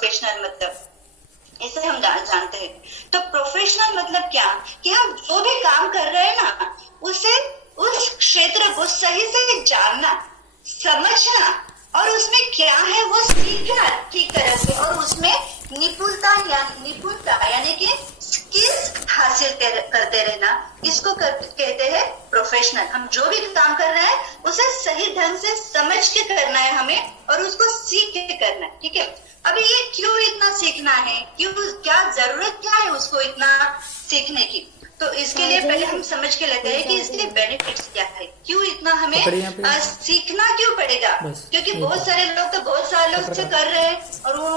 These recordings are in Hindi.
प्रोफेशनल मतलब, इसे हम जानते हैं। तो प्रोफेशनल मतलब क्या, कि हम जो भी काम कर रहे हैं ना, उसे उस क्षेत्र को सही से जानना, समझना और उसमें क्या है वो सीखना ठीक तरह से, और उसमें निपुणता यानी कि स्किल्स हासिल करते रहना, इसको कहते हैं प्रोफेशनल। हम जो भी काम कर रहे हैं उसे सही ढंग से समझ के करना है हमें, और उसको सीख के करना है, ठीक है। अभी ये क्यों इतना सीखना है, क्यों, क्या जरूरत क्या है उसको इतना सीखने की, तो इसके लिए पहले हम समझ के लेते हैं कि इसके बेनिफिट्स क्या है, क्यों इतना हमें सीखना क्यों पड़ेगा। क्योंकि बहुत सारे लोग तो बहुत सारे लोग से कर रहे हैं, और वो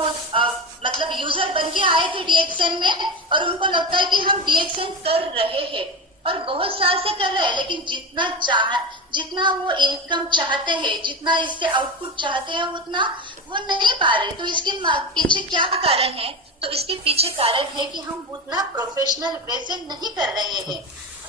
मतलब यूजर बन के आए थे डीएक्सएन में, और उनको लगता है कि हम डीएक्सएन कर रहे हैं और बहुत साल से कर रहे हैं, लेकिन जितना वो इनकम चाहते हैं, जितना इससे आउटपुट चाहते हैं, उतना वो नहीं पा रहे। तो इसके पीछे क्या कारण है, तो इसके पीछे कारण है कि हम उतना प्रोफेशनल वे से नहीं कर रहे हैं।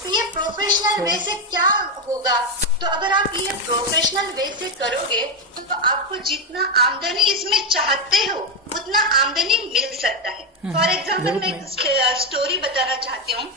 तो ये प्रोफेशनल वे से क्या होगा, तो अगर आप ये प्रोफेशनल वे से करोगे तो आपको जितना आमदनी इसमें चाहते हो उतना आमदनी मिल सकता है। फॉर एग्जाम्पल मैं एक स्टोरी बताना चाहती हूँ।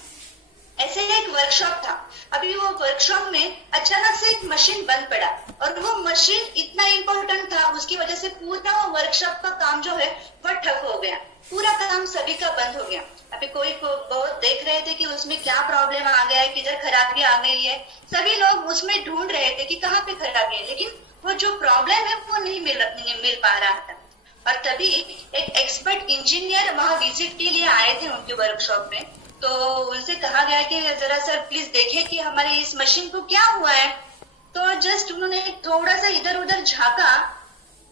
ऐसे एक वर्कशॉप था, अभी वो वर्कशॉप में अचानक से एक मशीन बंद पड़ा, और वो मशीन इतना इम्पोर्टेंट था, उसकी वजह से पूरा वो वर्कशॉप का काम जो है वो ठप हो गया, पूरा काम सभी का बंद हो गया। अभी कोई को बहुत देख रहे थे कि उसमें क्या प्रॉब्लम आ गया है, किधर खराबी आ गई है, सभी लोग उसमें ढूंढ रहे थे कि कहाँ पे खराबी है, लेकिन वो जो प्रॉब्लम है वो नहीं मिल पा रहा था। और तभी एक एक्सपर्ट इंजीनियर वहां विजिट के लिए आए थे उनके वर्कशॉप में। तो उनसे कहा गया कि जरा सर प्लीज देखिए कि हमारे इस मशीन को क्या हुआ है। तो जस्ट उन्होंने थोड़ा सा इधर उधर झांका,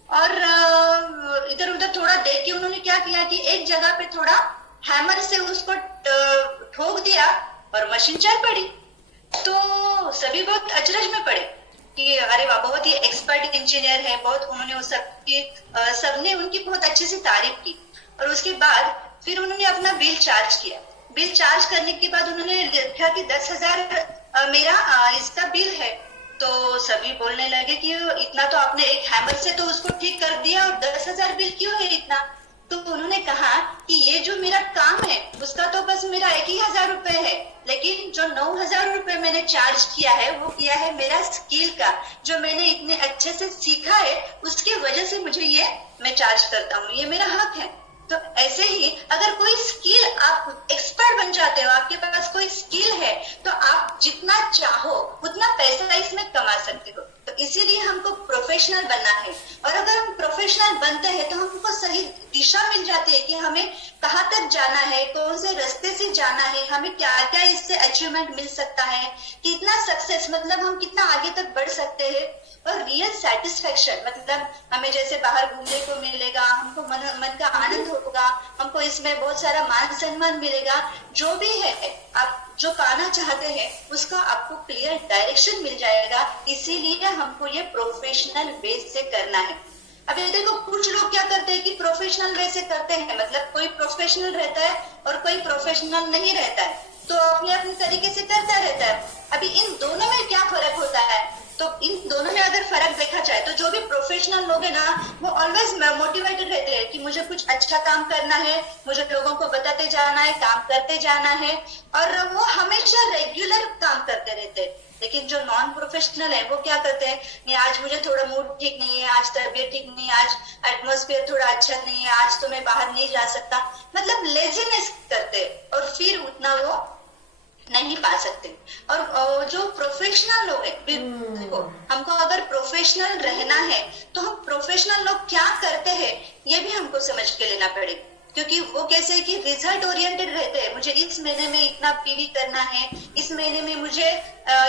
और इधर उधर थोड़ा देख के उन्होंने क्या किया कि एक जगह पे थोड़ा हैमर से उसको ठोक दिया, और मशीन चल पड़ी। तो सभी बहुत अचरज में पड़े कि अरे वाह, बहुत ही एक्सपर्ट इंजीनियर है, बहुत उन्होंने उस सबने उनकी बहुत अच्छे से तारीफ की। और उसके बाद फिर उन्होंने अपना बिल चार्ज किया। बिल चार्ज करने के बाद उन्होंने लिखा कि 10,000 मेरा इसका बिल है। तो सभी बोलने लगे कि इतना तो आपने एक हैमर से तो उसको ठीक कर दिया, और 10,000 बिल क्यों है इतना। तो उन्होंने कहा कि ये जो मेरा काम है उसका तो बस मेरा 1,000 रुपए है, लेकिन जो 9,000 रुपए मैंने चार्ज किया है वो किया है मेरा स्किल का, जो मैंने इतने अच्छे से सीखा है उसके वजह से मुझे ये मैं चार्ज करता हूँ, ये मेरा हक है। तो ऐसे ही अगर कोई स्किल, आप एक्सपर्ट बन जाते हो, आपके पास कोई स्किल है, तो आप जितना चाहो उतना पैसा इसमें कमा सकते हो। तो इसीलिए हमको प्रोफेशनल बनना है, और अगर हम प्रोफेशनल बनते हैं तो हमको सही दिशा मिल जाती है कि हमें कहाँ तक जाना है, कौन से रास्ते से जाना है, हमें क्या क्या इससे अचीवमेंट मिल सकता है, कितना सक्सेस, मतलब हम कितना आगे तक बढ़ सकते हैं। और रियल सेटिस्फेक्शन, मतलब हमें जैसे बाहर घूमने को मिलेगा, हमको मन का आनंद होगा, हमको इसमें बहुत सारा मान सम्मान मिलेगा, जो भी है आप जो पाना चाहते हैं उसका आपको क्लियर डायरेक्शन मिल जाएगा। इसीलिए हमको ये प्रोफेशनल बेस से करना है। अभी देखो कुछ लोग क्या करते हैं कि प्रोफेशनल वे से करते हैं, मतलब कोई प्रोफेशनल रहता है और कोई प्रोफेशनल नहीं रहता है, तो अपने अपने तरीके से करता रहता है। अभी इन दोनों में क्या फर्क होता है, तो इन दोनों में अगर फर्क देखा जाए तो जो भी प्रोफेशनल लोग हैं ना, वो ऑलवेज मोटिवेटेड रहते हैं कि मुझे कुछ अच्छा काम करना है, मुझे लोगों को बताते जाना है, काम करते जाना है, और वो हमेशा रेगुलर काम करते रहते हैं। लेकिन जो नॉन प्रोफेशनल है वो क्या करते हैं, नहीं आज मुझे थोड़ा मूड ठीक नहीं है, आज तबीयत ठीक नहीं है, आज एटमॉस्फेयर थोड़ा अच्छा नहीं है, आज तो मैं बाहर नहीं जा सकता, मतलब लेजीनेस करते हैं, और फिर उतना वो नहीं पा सकते। और जो प्रोफेशनल लोग हैं, देखो हमको अगर प्रोफेशनल रहना है तो हम प्रोफेशनल लोग क्या करते हैं ये भी हमको समझ के लेना पड़ेगा, क्योंकि वो कैसे कि रिजल्ट ओरिएंटेड रहते हैं। मुझे इस महीने में इतना पीवी करना है, इस महीने में मुझे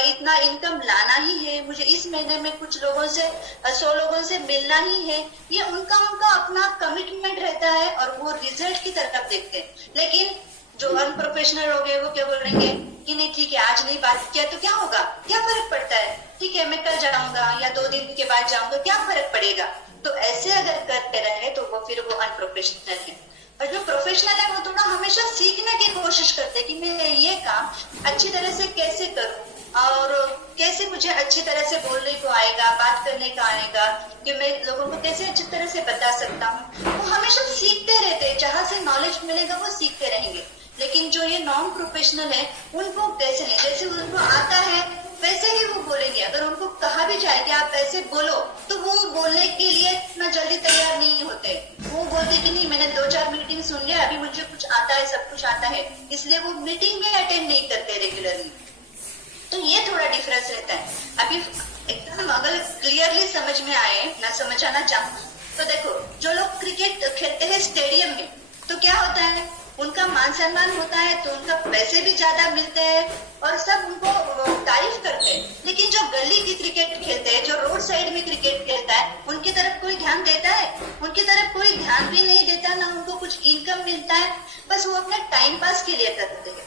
इतना इनकम लाना ही है, मुझे इस महीने में कुछ लोगों से 100 लोगों से मिलना ही है, ये उनका अपना कमिटमेंट रहता है, और वो रिजल्ट की तरफ देखते हैं। लेकिन जो अनप्रोफेशनल लोग हैं वो क्या बोलेंगे कि नहीं ठीक है, आज नहीं बात किया तो क्या होगा, क्या फर्क पड़ता है, ठीक है मैं कल जाऊंगा या 2 दिन के बाद जाऊंगा, क्या फर्क पड़ेगा। तो ऐसे अगर करते रहे तो वो फिर वो अनप्रोफेशनल है। और जो प्रोफेशनल है वो थोड़ा हमेशा सीखने की कोशिश करते हैं कि मैं ये काम अच्छी तरह से कैसे करूं, और कैसे मुझे अच्छी तरह से बोलने को आएगा, बात करने का आएगा, कि मैं लोगों को कैसे अच्छी तरह से बता सकता हूँ। वो हमेशा सीखते मिलेगा वो सीखते रहेंगे। लेकिन जो ये नॉन प्रोफेशनल है उनको कैसे नहीं, जैसे उनको आता है वैसे ही वो बोलेंगे। अगर उनको कहा भी जाए कि आप ऐसे बोलो तो वो बोलने के लिए इतना जल्दी तैयार नहीं होते। वो बोलते कि नहीं, मैंने 2-4 मीटिंग सुन लिया, अभी मुझे कुछ आता है, सब कुछ आता है, इसलिए वो मीटिंग में अटेंड नहीं करते रेगुलरली। तो ये थोड़ा डिफरेंस रहता है। अभी एकदम अगर क्लियरली समझ में आए, ना समझाना चाहूँ तो देखो, जो लोग क्रिकेट खेलते हैं स्टेडियम में तो क्या होता है, उनका मान सम्मान होता है, तो उनका पैसे भी ज्यादा मिलते हैं और सब उनको तारीफ करते हैं। लेकिन जो गली की क्रिकेट खेलते हैं, जो रोड साइड में क्रिकेट खेलता है, उनकी तरफ कोई ध्यान देता है? उनकी तरफ कोई ध्यान भी नहीं देता, ना उनको कुछ इनकम मिलता है, बस वो अपने टाइम पास के लिए करते हैं।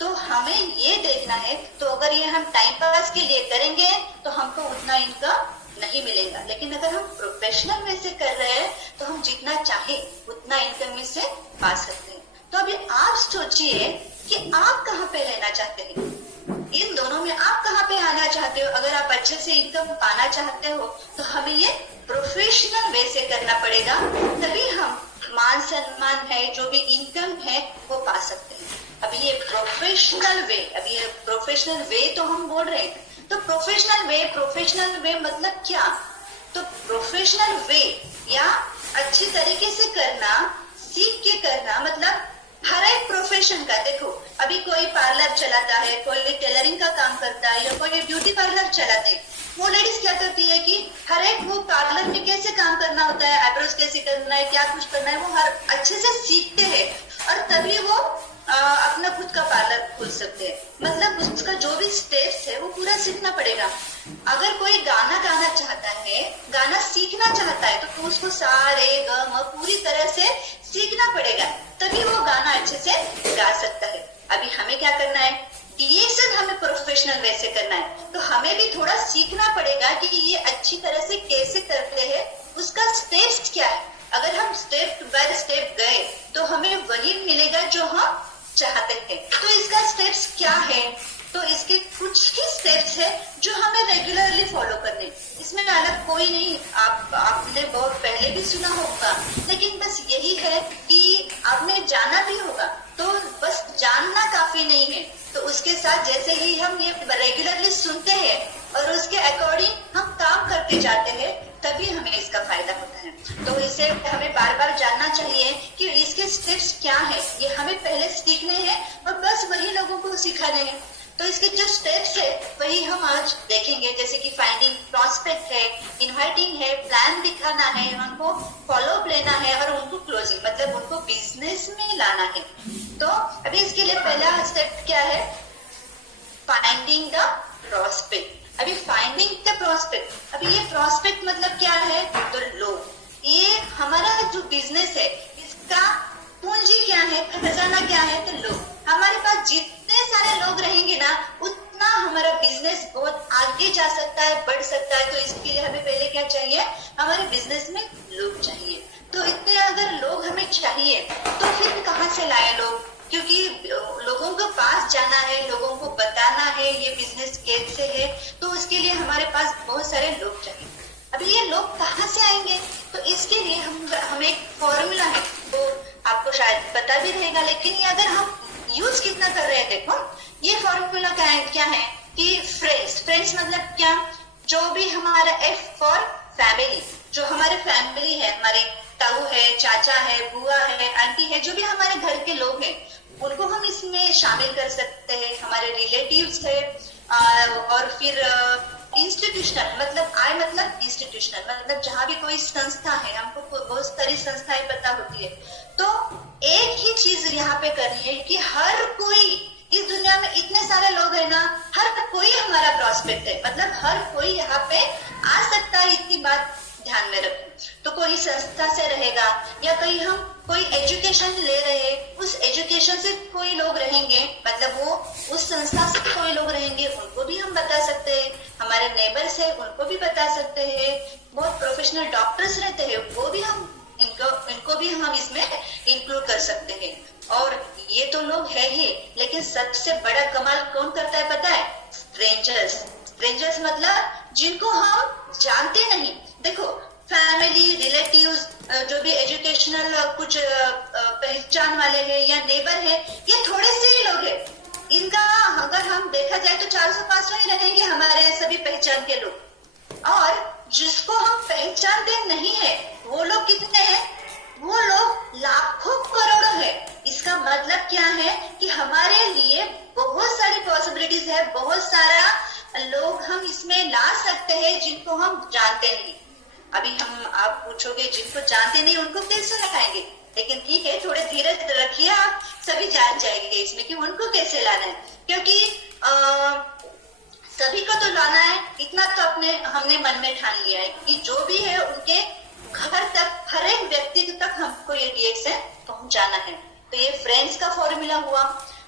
तो हमें ये देखना है, तो अगर ये हम टाइम पास के लिए करेंगे तो हमको उतना इनकम नहीं मिलेगा। लेकिन अगर हम प्रोफेशनल वे से कर रहे हैं तो हम जितना चाहे उतना इनकम इससे पा सकते हैं। तो अभी आप सोचिए कि आप कहाँ पे रहना चाहते हैं, इन दोनों में आप कहाँ पे आना चाहते हो। अगर आप अच्छे से इनकम पाना चाहते हो तो हमें ये प्रोफेशनल वे से करना पड़ेगा, तभी हम मान सम्मान है, जो भी इनकम है वो पा सकते हैं। अभी ये प्रोफेशनल वे तो हम बोल रहे हैं। तो प्रोफेशनल वे मतलब क्या? तो प्रोफेशनल वे या अच्छी तरीके से करना, सीख के करना, मतलब हर एक प्रोफेशन का, देखो अभी कोई पार्लर चलाता है, कोई टेलरिंग का काम करता है, या कोई ब्यूटी पार्लर चलाते हैं। वो लेडीज क्या करती है कि हर एक वो पार्लर में कैसे काम करना होता है, आईब्रोज कैसे करना है, क्या कुछ करना है, वो हर अच्छे से सीखते हैं और तभी वो अपना खुद का पार्लर खोल सकते हैं। मतलब उसका जो भी स्टेप्स है वो पूरा सीखना पड़ेगा। अगर कोई गाना गाना चाहता है, गाना सीखना चाहता है, तो उसको सा रे ग म पूरी तरह से सीखना पड़ेगा, तभी वो गाना अच्छे से गा सकता है। अभी हमें क्या करना है, ये सब हमें प्रोफेशनल वे से करना है, तो हमें भी थोड़ा सीखना पड़ेगा कि ये अच्छी तरह से कैसे करते हैं, उसका स्टेप्स क्या है। अगर हम स्टेप बाय स्टेप गए तो हमें वही मिलेगा जो हम चाहते हैं। तो इसका स्टेप्स क्या है, तो इसके कुछ ही स्टेप्स है जो हमें रेगुलरली फॉलो करने, इसमें अलग कोई नहीं। आपने बहुत पहले भी सुना होगा, लेकिन बस यही है कि आपने जाना भी होगा। तो बस जानना काफी नहीं है, तो उसके साथ जैसे ही हम ये रेगुलरली सुनते हैं और उसके अकॉर्डिंग हम काम करते जाते हैं, तभी हमें इसका फायदा होता है। तो इसे हमें बार बार जानना चाहिए कि इसके स्टेप्स क्या है, ये हमें पहले सीखने हैं और बस वही लोगों को सिखाने हैं। तो इसके जो स्टेप्स है वही हम आज देखेंगे, जैसे कि फाइंडिंग प्रॉस्पेक्ट है, इनवाइटिंग है, प्लान दिखाना है, उनको फॉलो अप लेना है और उनको क्लोजिंग, मतलब उनको बिजनेस में लाना है। तो अभी इसके लिए पहला स्टेप क्या है, फाइंडिंग द प्रॉस्पेक्ट। अभी फाइंडिंग द प्रॉस्पेक्ट, अभी ये प्रॉस्पेक्ट मतलब क्या है, तो लोग, ये हमारा जो बिजनेस है इसका पूंजी क्या है, खजाना क्या है, तो लोग। हमारे पास जितने सारे लोग रहेंगे ना, उतना हमारा बिजनेस बहुत आगे जा सकता है, बढ़ सकता है। तो इसके लिए हमें पहले क्या चाहिए, हमारे बिजनेस में लोग चाहिए। तो इतने अगर लोग हमें चाहिए तो फिर कहाँ से लाए लोग, क्योंकि लोगों के पास जाना है, लोगों को बताना है ये बिजनेस कैसे है, तो उसके लिए हमारे पास बहुत सारे लोग चाहिए। अभी ये लोग कहाँ से आएंगे, तो इसके लिए हम एक फॉर्मूला है, वो आपको शायद पता भी रहेगा, लेकिन ये अगर हम यूज कितना कर रहे हैं, देखो ये फॉर्मूला क्या है कि फ्रेंड्स मतलब क्या, जो भी हमारा एफ फॉर फैमिली, जो हमारे फैमिली है, हमारे ताऊ है, चाचा है, बुआ है, आंटी है, जो भी हमारे घर के लोग हैं, उनको हम इसमें शामिल कर सकते हैं। हमारे रिलेटिव्स है, और फिर इंस्टीट्यूशनल, मतलब इंस्टीट्यूशनल मतलब जहाँ भी कोई संस्था है, हमको बहुत सारी संस्थाएं पता होती है। तो एक ही चीज यहाँ पे करनी है कि हर कोई, इस दुनिया में इतने सारे लोग हैं ना, हर कोई हमारा प्रॉस्पेक्ट है, मतलब हर कोई यहाँ पे आ सकता है, इतनी बात ध्यान में रखें। तो कोई संस्था से रहेगा, या कहीं हम कोई एजुकेशन ले रहे, उस एजुकेशन से कोई लोग रहेंगे, मतलब वो उस संस्था से कोई लोग रहेंगे, उनको भी हम बता सकते हैं। हमारे नेबर्स है, उनको भी बता सकते हैं। बहुत प्रोफेशनल डॉक्टर्स रहते हैं, वो भी हम इनको भी हम इसमें इंक्लूड कर सकते हैं। और ये तो लोग है ही, लेकिन सबसे बड़ा कमाल कौन करता है पता है, स्ट्रेंजर्स मतलब जिनको हम जानते नहीं। देखो फैमिली, रिलेटिव्स, जो भी एजुकेशनल कुछ पहचान वाले हैं या नेबर है, ये थोड़े से ही लोग हैं। इनका अगर हम देखा जाए तो 400-500 ही रहेंगे हमारे सभी पहचान के लोग। और जिसको हम पहचानते नहीं है वो लोग कितने हैं? वो लोग लाखों करोड़ों है। इसका मतलब क्या है कि हमारे लिए बहुत सारी पॉसिबिलिटीज है, बहुत सारा लोग हम इसमें ला सकते हैं जिनको हम जानते नहीं। अभी आप पूछोगे जिनको जानते नहीं उनको कैसे लाएंगे, लेकिन ठीक है, थोड़े धीरज रखिए, आप सभी जान जाएंगे इसमें कि उनको कैसे लाना है। क्योंकि सभी को तो लाना है, इतना तो हमने मन में ठान लिया है कि जो भी है उनके घर तक, हर एक व्यक्ति तक हमको ये डीएक्सएन पहुंचाना है। तो ये फ्रेंड्स का फॉर्मूला हुआ।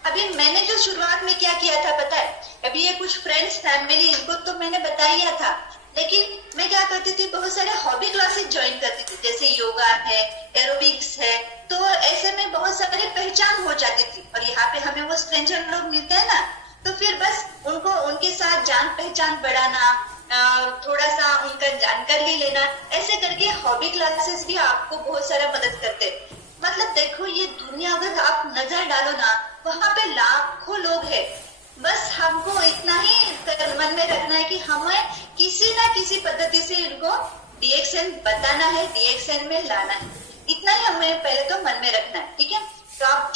अभी मैंने जो शुरुआत में क्या किया था पता है? अभी ये कुछ फ्रेंड्स, फैमिली, इनको तो मैंने बताया था, लेकिन मैं क्या करती थी, बहुत सारे हॉबी क्लासेस ज्वाइन करती थी, जैसे योगा है, एरोबिक्स है। तो ऐसे में बहुत सारी पहचान हो जाती थी और यहाँ पे हमें वो स्ट्रेंजर लोग मिलते हैं ना, तो फिर बस उनके साथ जान पहचान बढ़ाना, थोड़ा सा उनका जानकारी लेना, ऐसे करके हॉबी क्लासेस भी आपको बहुत सारा मदद करते। मतलब देखो, ये दुनिया अगर आप नजर डालो ना, वहां पे लाखों लोग हैं। बस हमको इतना ही मन में रखना है कि हमें किसी ना किसी पद्धति से इनको डीएक्सएन बताना है, डीएक्सएन में लाना है। इतना ही हमें पहले तो मन में रखना है, ठीक है। तो आप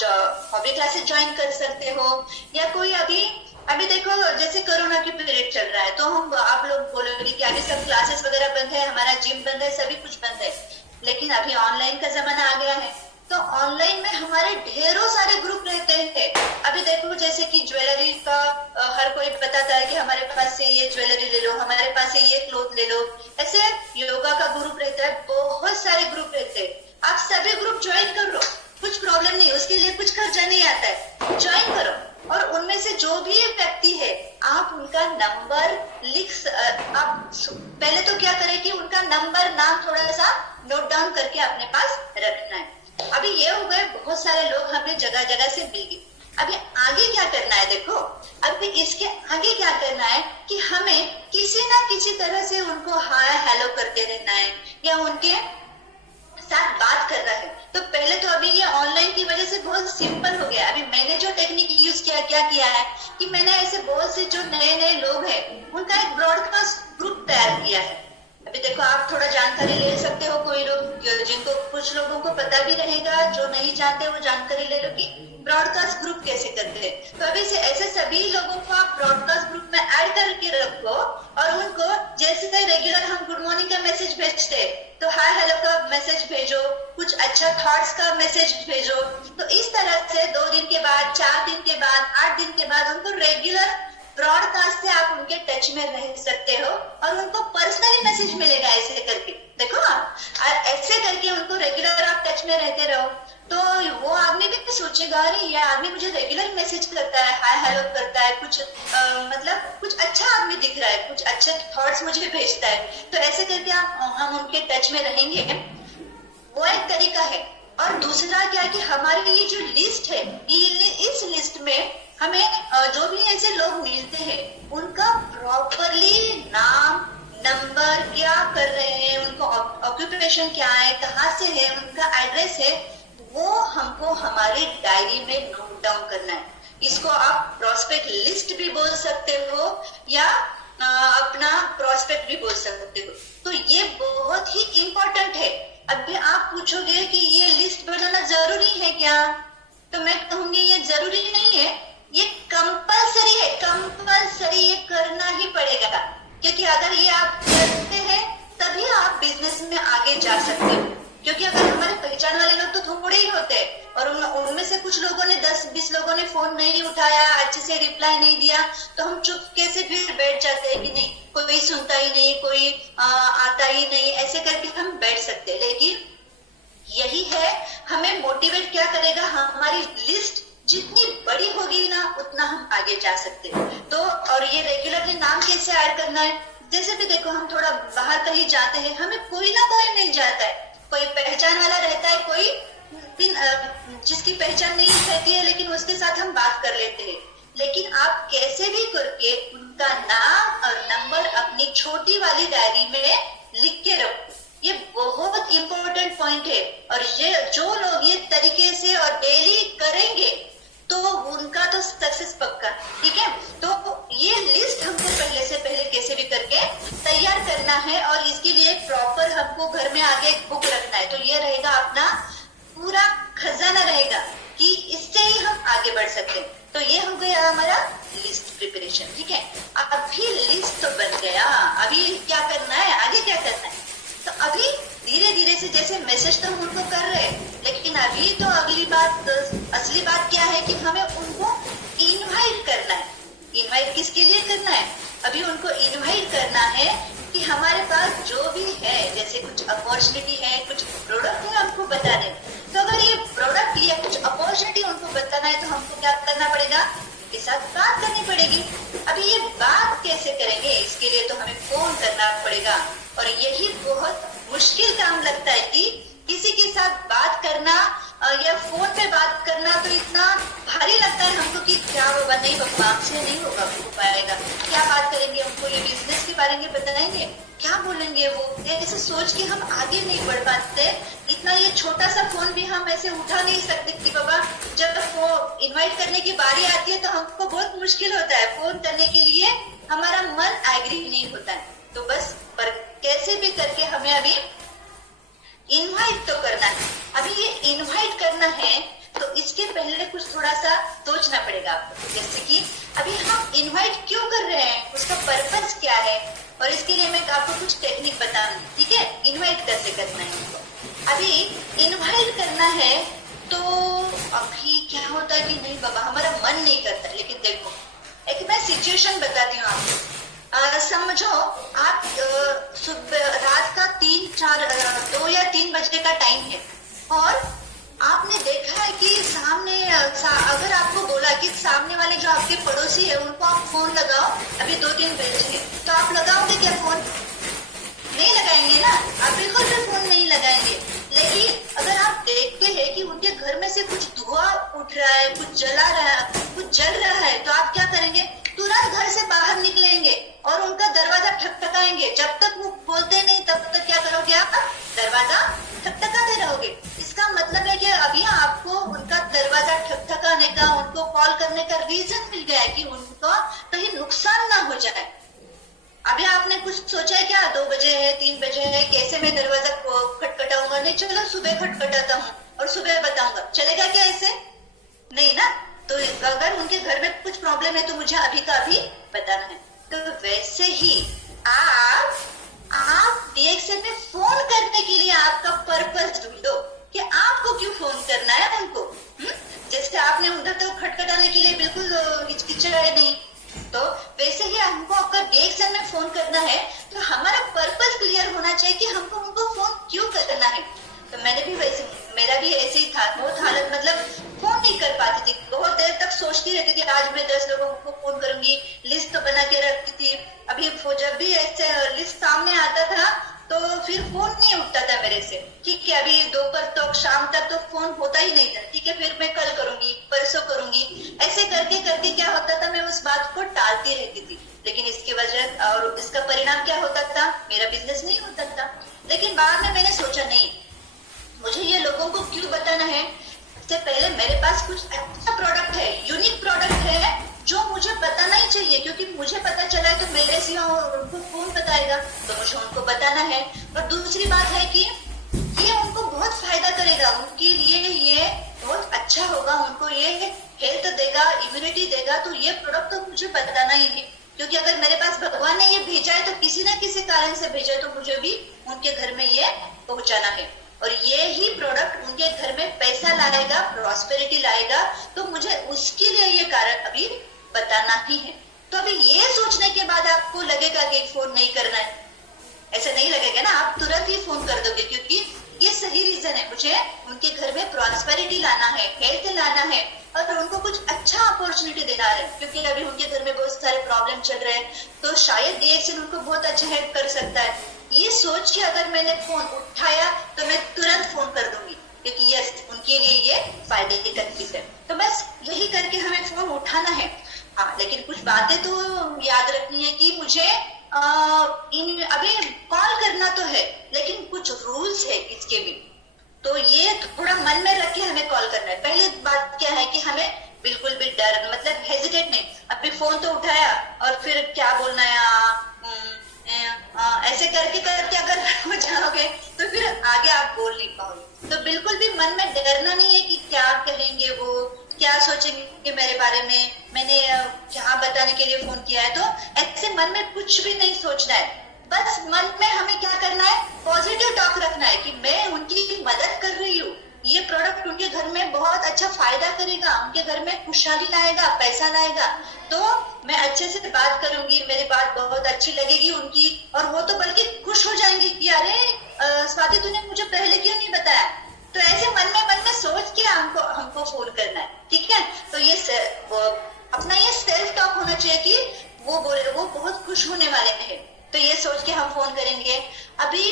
हॉबी क्लासेस ज्वाइन कर सकते हो, या कोई अभी देखो जैसे कोरोना की पीरियड चल रहा है, तो आप लोग बोलोगे कि अभी सब क्लासेस वगैरह बंद है, हमारा जिम बंद है, सभी कुछ बंद है, लेकिन अभी ऑनलाइन का जमाना आ गया है। तो ऑनलाइन में हमारे ढेरों सारे ग्रुप रहते हैं। अभी देखो जैसे कि ज्वेलरी का हर कोई बताता है कि हमारे पास से ये ज्वेलरी ले लो, हमारे पास से ये क्लोथ ले लो। ऐसे योगा का ग्रुप रहता है, बहुत सारे ग्रुप रहते हैं। आप सभी ग्रुप ज्वाइन कर लो, कुछ प्रॉब्लम नहीं, उसके लिए कुछ खर्चा नहीं आता है, ज्वाइन करो। और उनमें से जो भी व्यक्ति है, आप उनका नंबर आप पहले तो क्या करें कि उनका नंबर, नाम थोड़ा सा नोट डाउन करके अपने पास रखना है। अभी ये हो गए, बहुत सारे लोग हमें जगह जगह से मिल गए। अभी आगे क्या करना है, देखो अभी इसके आगे क्या करना है कि हमें किसी ना किसी तरह से उनको हाय हेलो करते रहना है या उनके साथ बात कर रहा है। तो पहले तो अभी ये ऑनलाइन की वजह से बहुत सिंपल हो गया। अभी मैंने जो टेक्निक यूज क्या किया है कि मैंने ऐसे बहुत से जो नए लोग हैं उनका एक ब्रॉडकास्ट ग्रुप तैयार किया है। अभी देखो, आप थोड़ा जानकारी ले सकते हो, कोई लोग जिनको, कुछ लोगों को पता भी रहेगा, जो नहीं जानते वो जानकारी ले लो कि ब्रॉडकास्ट ग्रुप कैसे करते हैं। तो अभी से ऐसे सभी लोगों को आप ब्रॉडकास्ट ग्रुप में ऐड करके रखो और उनको जैसे रेगुलर हम गुड मॉर्निंग का मैसेज भेजते हैं, तो हाय हेलो का मैसेज भेजो, कुछ अच्छा थॉट्स का मैसेज भेजो। तो इस तरह से 2 दिन के बाद, 4 दिन के बाद, 8 दिन के बाद उनको रेगुलर ब्रॉडकास्ट से आप उनके टच में रह सकते हो और उनको पर्सनली मैसेज मिलेगा। ऐसे करके देखो, आप ऐसे करके उनको रेगुलर आप टच में रहते रहो, तो वो आदमी भी सोचेगा, अरे ये आदमी मुझे रेगुलर मैसेज करता है, हाय हेलो करता है, कुछ मतलब कुछ अच्छा आदमी दिख रहा है, कुछ अच्छे थॉट्स मुझे भेजता है। तो ऐसे करके हम उनके टच में रहेंगे, वो एक तरीका है। और दूसरा क्या कि हमारी ये जो लिस्ट है, इस लिस्ट में हमें जो भी ऐसे लोग मिलते हैं उनका प्रॉपरली नाम, नंबर, क्या कर रहे हैं, उनको ऑक्यूपेशन क्या है, कहाँ से है, उनका एड्रेस है, वो हमको हमारी डायरी में नोट डाउन करना है। इसको आप प्रोस्पेक्ट लिस्ट भी बोल सकते हो या अपना प्रोस्पेक्ट भी बोल सकते हो। तो ये बहुत ही इम्पोर्टेंट है। अभी आप पूछोगे कि ये लिस्ट बनाना जरूरी है क्या, तो मैं कहूंगी ये जरूरी नहीं है, ये कंपलसरी है। कंपलसरी ये करना ही पड़ेगा, क्योंकि अगर ये आप करते हैं तभी आप बिजनेस में आगे जा सकते हो। क्योंकि अगर हमारे पहचान वाले लोग तो थोड़े ही होते हैं और उनमें से कुछ लोगों ने 10-20 लोगों ने फोन नहीं उठाया, अच्छे से रिप्लाई नहीं दिया, तो हम चुपके से फिर बैठ जाते हैं कि नहीं, कोई सुनता ही नहीं, कोई आता ही नहीं, ऐसे करके हम बैठ सकते हैं। लेकिन यही है, हमें मोटिवेट क्या करेगा, हमारी लिस्ट जितनी बड़ी होगी ना उतना हम आगे जा सकते हैं। तो और ये रेगुलरली नाम कैसे ऐड करना है, जैसे भी देखो हम थोड़ा बाहर कहीं जाते हैं, हमें कोई ना कोई मिल जाता है, कोई पहचान वाला रहता है, कोई जिसकी पहचान नहीं रहती है लेकिन उसके साथ हम बात कर लेते हैं। लेकिन आप कैसे भी करके उनका नाम और नंबर अपनी छोटी वाली डायरी में लिख के रखो। ये बहुत इंपॉर्टेंट पॉइंट है। और ये जो लोग ये तरीके से और डेली करेंगे तो उनका तो सक्सेस पक्का। ठीक है, तो ये लिस्ट हमको पहले कैसे भी करके तैयार करना है और इसके लिए प्रॉपर हमको घर में आगे एक बुक रखना है। तो ये रहेगा अपना पूरा खजाना रहेगा कि इससे ही हम आगे बढ़ सकते हैं। तो ये हो गया हमारा लिस्ट प्रिपरेशन। ठीक है, अभी लिस्ट तो बन गया, अभी क्या करना है, आगे क्या करना है। तो अभी धीरे धीरे से जैसे मैसेज तो हम उनको कर रहे हैं, लेकिन अभी तो अगली बात, असली बात क्या है कि हमें उनको इनवाइट करना है। इनवाइट किसके लिए करना है? अभी उनको इनवाइट करना है कि हमारे पास जो भी है, जैसे कुछ अपॉर्चुनिटी है, कुछ प्रोडक्ट है, हमको बता दें। तो अगर ये प्रोडक्ट या कुछ अपॉर्चुनिटी उनको बताना है तो हमको क्या करना पड़ेगा? उनके साथ बात करनी पड़ेगी। अभी ये बात कैसे करेंगे? इसके लिए तो हमें फोन करना पड़ेगा और यही बहुत मुश्किल काम लगता है कि किसी के साथ बात करना या फोन पे बात करना तो इतना भारी लगता है हमको कि क्या बाबा, नहीं बाबा से नहीं होगा, हो पाएगा। क्या बात करेंगे? उनको ये बिजनेस के बारे में बताएंगे, क्या बोलेंगे वो? ऐसे सोच के हम आगे नहीं बढ़ पाते। इतना ये छोटा सा फोन भी हम ऐसे उठा नहीं सकते कि बाबा, जब वो इनवाइट करने की बारी आती है तो हमको बहुत मुश्किल होता है। फोन करने के लिए हमारा मन एग्री नहीं होता है। तो बस पर कैसे भी करके हमें अभी इनवाइट तो करना है। अभी ये इनवाइट करना है तो इसके पहले कुछ थोड़ा सा सोचना पड़ेगा आपको। जैसे कि अभी हम इनवाइट क्यों कर रहे हैं, उसका पर्पस क्या है, और इसके लिए मैं आपको कुछ टेक्निक बताऊंगी। ठीक है, इनवाइट कैसे करना है उनको। अभी इनवाइट करना है तो अभी क्या होता है कि नहीं बाबा हमारा मन नहीं करता। लेकिन देखो, एक मैं सिचुएशन बताती हूँ आपको। समझो आप सुबह रात का 2 या 3 बजे का टाइम है और आपने देखा है कि सामने अगर आपको बोला कि सामने वाले जो आपके पड़ोसी है उनको आप फोन लगाओ, अभी 2-3 बजे, तो आप लगाओगे क्या फोन? नहीं लगाएंगे ना, आप बिल्कुल भी फोन नहीं लगाएंगे। लेकिन अगर आप देखते हैं कि उनके घर में से कुछ धुआं उठ रहा है, कुछ जल रहा है, तो आप क्या करेंगे? तुरंत घर से बाहर निकलेंगे और उनका दरवाजा ठकठकाएंगे। जब तक वो बोलते नहीं तब तक क्या करोगे? आप दरवाजा ठकठकाते रहोगे। इसका मतलब है कि अभी आपको उनका दरवाजा ठकठकाने का, उनको कॉल करने का रीजन मिल गया है कि उनको कहीं नुकसान ना हो जाए। अभी आपने कुछ सोचा है क्या? 2 बजे है, 3 बजे है, कैसे मैं दरवाजा खटखटाऊंगा? नहीं, चलो सुबह खटखटाता हूँ और सुबह बताऊंगा। चलेगा क्या ऐसे? नहीं ना। तो अगर उनके घर में कुछ प्रॉब्लम है तो मुझे अभी का अभी बताना है। तो वैसे ही आप DXN में फोन करने के लिए आपका पर्पस ढूंढो कि आपको क्यों फोन करना है उनको। जैसे आपने उधर तो खटखटाने के लिए बिल्कुल हिचकिचाए नहीं, तो वैसे ही हमको अगर DXN में फोन करना है तो हमारा पर्पस क्लियर होना चाहिए कि हमको उनको फोन क्यों करना है। तो मेरा भी ऐसे ही था। बहुत हालत, मतलब फोन नहीं कर पाती थी। बहुत देर तक सोचती रहती थी आज मैं 10 लोगों को फोन करूंगी, लिस्ट तो बना के रखती थी। अभी जब भी ऐसे लिस्ट सामने आता था तो फिर फोन नहीं उठता था मेरे से। ठीक है, अभी दोपहर तक शाम तक तो फोन होता ही नहीं था। ठीक है, फिर मैं कल करूंगी, परसों करूंगी, ऐसे करके करके क्या होता था, मैं उस बात को टालती रहती थी। लेकिन इसकी वजह और इसका परिणाम क्या होता था? मेरा बिजनेस नहीं होता था। लेकिन बाद में मैंने सोचा नहीं, मुझे ये लोगों को क्यों बताना है। सबसे पहले मेरे पास कुछ अच्छा प्रोडक्ट है, यूनिक प्रोडक्ट है जो मुझे बताना ही चाहिए, क्योंकि मुझे पता चला है तो मेरे से उनको कौन बताएगा, तो मुझे उनको बताना है। और दूसरी बात है कि ये उनको बहुत फायदा करेगा, उनके लिए ये बहुत अच्छा होगा, उनको ये हेल्थ देगा, इम्यूनिटी देगा। तो ये प्रोडक्ट तो मुझे बताना ही है, क्योंकि अगर मेरे पास भगवान ने ये भेजा है तो किसी न किसी कारण से भेजा है, तो मुझे भी उनके घर में ये पहुंचाना है। और ये ही प्रोडक्ट उनके घर में पैसा लाएगा, प्रॉस्पेरिटी लाएगा, तो मुझे उसके लिए ये कारण अभी बताना ही है। तो अभी ये सोचने के बाद आपको लगेगा कि फोन नहीं करना है, ऐसा नहीं लगेगा ना, आप तुरंत ही फोन कर दोगे, क्योंकि ये सही रीजन है। मुझे उनके घर में प्रॉस्पेरिटी लाना है, हेल्थ लाना है और उनको कुछ अच्छा अपॉर्चुनिटी देना है, क्योंकि अभी उनके घर में बहुत सारे प्रॉब्लम चल रहे हैं। तो शायद DXN उनको बहुत अच्छा हेल्प कर सकता है। ये सोच के अगर मैंने फोन उठाया तो मैं तुरंत फोन कर दूंगी, क्योंकि यस उनके लिए ये फायदे की तकलीफ है। तो बस यही करके हमें फोन उठाना है। हाँ, लेकिन कुछ बातें तो याद रखनी है कि मुझे अभी कॉल करना तो है, लेकिन कुछ रूल्स है इसके भी, तो ये थोड़ा मन में रख के हमें कॉल करना है। पहली बात क्या है कि हमें बिल्कुल भी डर मतलब हेजिटेट नहीं, अभी फोन तो उठाया और फिर क्या बोलना है ऐसे करके करके अगर हो जाओगे तो फिर आगे आप बोल नहीं पाओगे। तो बिल्कुल भी मन में डरना नहीं है कि क्या कहेंगे वो, क्या सोचेंगे मेरे बारे में, मैंने क्या बताने के लिए फोन किया है। तो ऐसे मन में कुछ भी नहीं सोचना है, बस मन में हमें क्या करना है, पॉजिटिव टॉक रखना है कि मैं उनकी मदद कर रही हूँ, ये प्रोडक्ट उनके घर में बहुत अच्छा फायदा करेगा, उनके घर में खुशहाली लाएगा, पैसा लाएगा, तो मैं अच्छे से बात करूंगी, मेरी बात बहुत अच्छी लगेगी उनकी, और वो तो बल्कि खुश हो जाएंगी कि अरे स्वाति तूने मुझे पहले क्यों नहीं बताया। तो ऐसे मन में सोच के हमको फोन करना है, ठीक है। तो ये अपना ये सेल्फ टॉक होना चाहिए कि वो बोले वो बहुत खुश होने वाले हैं, तो ये सोच के हम फोन करेंगे। अभी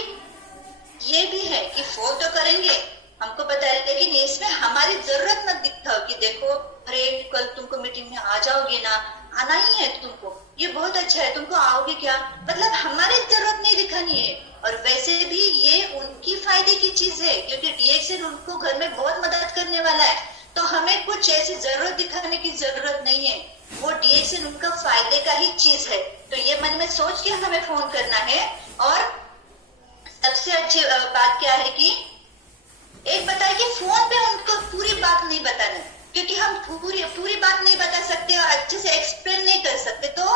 ये भी है कि फोन तो करेंगे, हमको पता है, लेकिन इसमें हमारी जरूरत मत दिखाओ कि देखो अरे कल तुमको मीटिंग में आ जाओगे ना, आना ही है तुमको, ये बहुत अच्छा है, तुमको आओगे क्या, मतलब हमारी जरूरत नहीं दिखानी है। और वैसे भी ये उनकी फायदे की चीज है, क्योंकि डीएक्सएल उनको घर में बहुत मदद करने वाला है, तो हमें कुछ ऐसी जरूरत दिखाने की जरूरत नहीं है, वो डीएक्सएल उनका फायदे का ही चीज है। तो ये मन में सोच के हमें फोन करना है। और सबसे अच्छी बात क्या है कि एक बताए कि फोन पे उनको पूरी बात नहीं बताना, क्योंकि हम पूरी बात नहीं बता सकते और अच्छे से एक्सप्लेन नहीं कर सकते। तो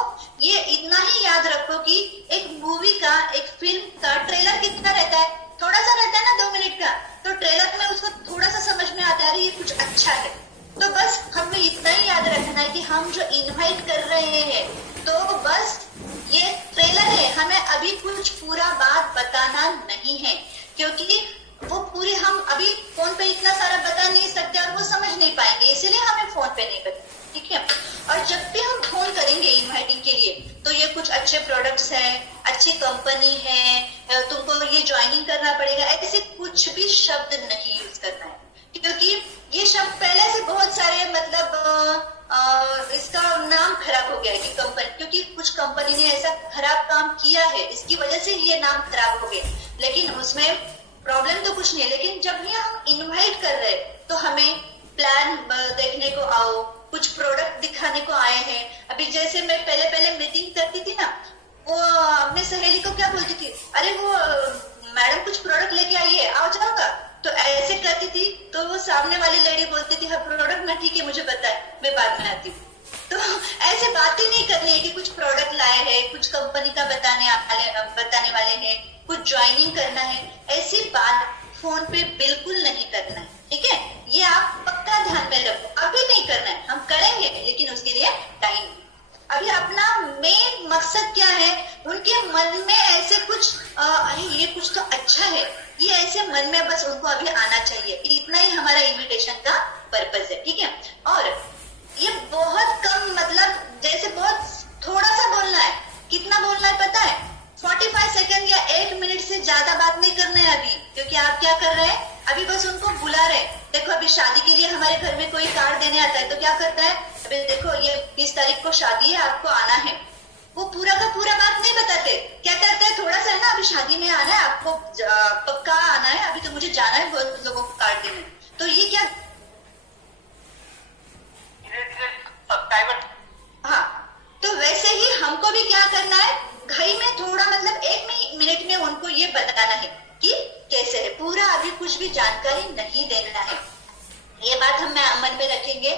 ये इतना ही याद रखो कि एक मूवी का, एक फिल्म का ट्रेलर कितना रहता है, थोड़ा सा रहता है ना, 2 मिनट का, तो ट्रेलर में उसको थोड़ा सा समझ में आता है ये कुछ अच्छा है। तो बस हमें इतना ही याद रखना है कि हम जो इन्वाइट कर रहे हैं, तो बस ये ट्रेलर है, हमें अभी कुछ पूरा बात बताना नहीं है, क्योंकि वो पूरी हम अभी फोन पे इतना सारा बता नहीं सकते और वो समझ नहीं पाएंगे, इसीलिए हमें फोन पे नहीं बता, ठीक है। और जब भी हम फोन करेंगे इनवाइटिंग के लिए, तो ये कुछ अच्छे प्रोडक्ट्स हैं, अच्छी कंपनी है, तुमको ये ज्वाइनिंग करना पड़ेगा, ऐसे कुछ भी शब्द नहीं यूज करना है, क्योंकि ये शब्द पहले से बहुत सारे मतलब इसका नाम खराब हो गया है कि कंपनी, क्योंकि कुछ कंपनी ने ऐसा खराब काम किया है, इसकी वजह से ये नाम खराब हो गया। लेकिन उसमें प्रॉब्लम तो कुछ नहीं है, लेकिन जब भी हम इनवाइट कर रहे तो हमें प्लान देखने को आओ, कुछ प्रोडक्ट दिखाने को आए हैं। अभी जैसे मैं पहले मीटिंग करती थी ना, वो अपने सहेली को क्या बोलती थी, अरे वो मैडम कुछ प्रोडक्ट लेके आई है, आओ जाऊंगा, तो ऐसे करती थी, तो वो सामने वाली लेडी बोलती थी हाँ प्रोडक्ट में ठीक है मुझे पता है, मैं बाद में आती हूँ। तो ऐसे बात ही नहीं करनी है कि कुछ प्रोडक्ट लाए हैं, कुछ कंपनी का बताने वाले हैं, कुछ ज्वाइनिंग करना है, ऐसी बात फोन पे बिल्कुल नहीं करना है, ठीक है। ये आप पक्का ध्यान में रखो, अभी नहीं करना है, हम करेंगे लेकिन उसके लिए टाइम। अभी अपना मेन मकसद क्या है, उनके मन में ऐसे कुछ अरे ये कुछ तो अच्छा है, ये ऐसे मन में बस उनको अभी आना चाहिए, इतना ही हमारा इन्विटेशन का पर्पस है, ठीक है। और ये बहुत कम, मतलब जैसे बहुत थोड़ा सा बोलना है, कितना बोलना है पता है, 45 सेकंड या 1 मिनट से ज्यादा बात नहीं करना है अभी, क्योंकि आप क्या कर रहे हैं, अभी बस उनको बुला रहे हैं। देखो अभी शादी के लिए हमारे घर में कोई कार्ड देने आता है तो क्या करता है, अभी देखो ये 20 तारीख को शादी है, आपको आना है, वो पूरा का पूरा बात नहीं बताते, क्या करते हैं, थोड़ा सा है ना, अभी शादी में आना है, आपको पक्का आना है, अभी तो मुझे जाना है बहुत लोगों को कार्ड देने, तो ये क्या, हाँ। तो वैसे ही हमको भी क्या करना है, घड़ी में थोड़ा मतलब 1 मिनट में उनको ये बताना है कि कैसे है, पूरा अभी कुछ भी जानकारी नहीं देना है, ये बात हम मन में रखेंगे।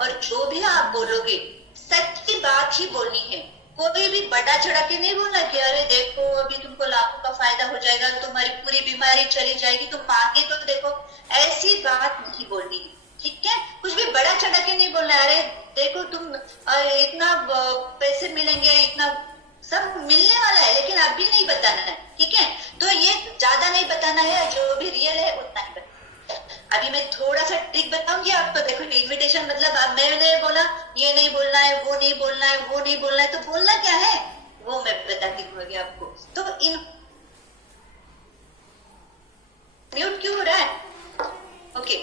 और जो भी आप बोलोगे सच्ची बात ही बोलनी है, कोई भी बड़ा चढ़ा के नहीं बोलना कि अरे देखो अभी तुमको लाखों का फायदा हो जाएगा, तुम्हारी पूरी बीमारी चली जाएगी, तुम आगे तो देखो, ऐसी बात नहीं बोलनी है, ठीक है। कुछ भी बड़ा चढ़ा के नहीं बोलना, अरे देखो तुम इतना पैसे मिलेंगे, इतना सब मिलने वाला है, लेकिन अभी नहीं बताना है, ठीक है। तो ये ज्यादा नहीं बताना है, जो भी रियल है उतना ही बताना। अभी मैं थोड़ा सा ट्रिक बताऊंगी आपको, देखो इन्विटेशन मतलब अब मैंने बोला ये नहीं बोलना है, वो नहीं बोलना है, वो नहीं बोलना है, तो बोलना क्या है वो मैं बताती हूँ अभी आपको। तो म्यूट क्यों हो रहा है, ओके।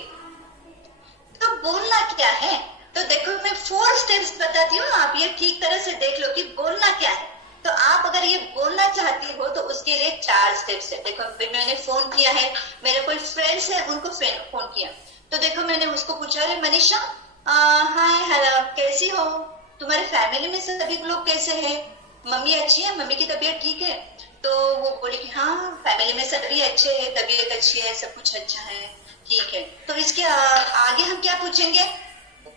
तो बोलना क्या है, तो देखो मैं 4 स्टेप्स बताती हूँ, आप ये ठीक तरह से देख लो कि बोलना क्या है। तो आप अगर ये बोलना चाहती हो तो उसके लिए 4 स्टेप्स है। देखो मैंने फोन किया है, मेरे कोई फ्रेंड्स है उनको फोन किया, तो देखो मैंने उसको पूछा, अरे मनीषा हाय हेलो कैसी हो, तुम्हारे फैमिली में सभी लोग कैसे हैं, मम्मी अच्छी है, मम्मी की तबीयत ठीक है? तो वो बोले कि हाँ फैमिली में सभी अच्छे हैं, तबीयत अच्छी है, सब कुछ अच्छा है, ठीक है। तो इसके आगे हम क्या पूछेंगे?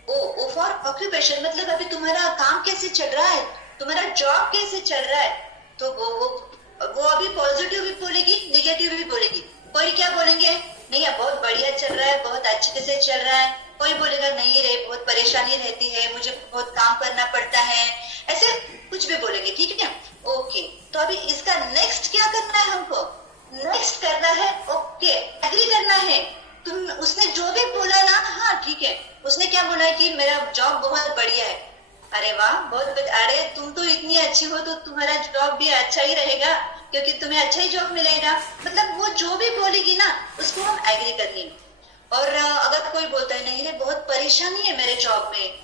ओ फॉर ऑक्यूपेशन, मतलब अभी तुम्हारा काम कैसे चल रहा है, तुम्हारा जॉब कैसे चल रहा है? तो वो अभी पॉजिटिव भी बोलेगी, निगेटिव भी बोलेगी। कोई क्या बोलेंगे, नहीं बहुत बढ़िया चल रहा है, बहुत अच्छे से चल रहा है। कोई बोलेगा नहीं रे बहुत परेशानी रहती है, मुझे बहुत काम करना पड़ता है, ऐसे कुछ भी बोलेंगे, ठीक है। ओके, तो अभी इसका नेक्स्ट क्या करना है हमको? नेक्स्ट करना है ओके, एग्री करना है। तुम उसने जो भी बोला ना, हाँ ठीक है, उसने क्या बोला है कि मेरा जॉब बहुत बढ़िया है, अरे वाह बहुत, अरे तुम तो इतनी अच्छी हो तो तुम्हारा जॉब भी अच्छा ही रहेगा, क्योंकि तुम्हें अच्छा ही जॉब मिलेगा। मतलब वो जो भी बोलेगी ना उसको हम एग्री करनी। और अगर कोई बोलता है नहीं रे बहुत परेशानी है मेरे जॉब में,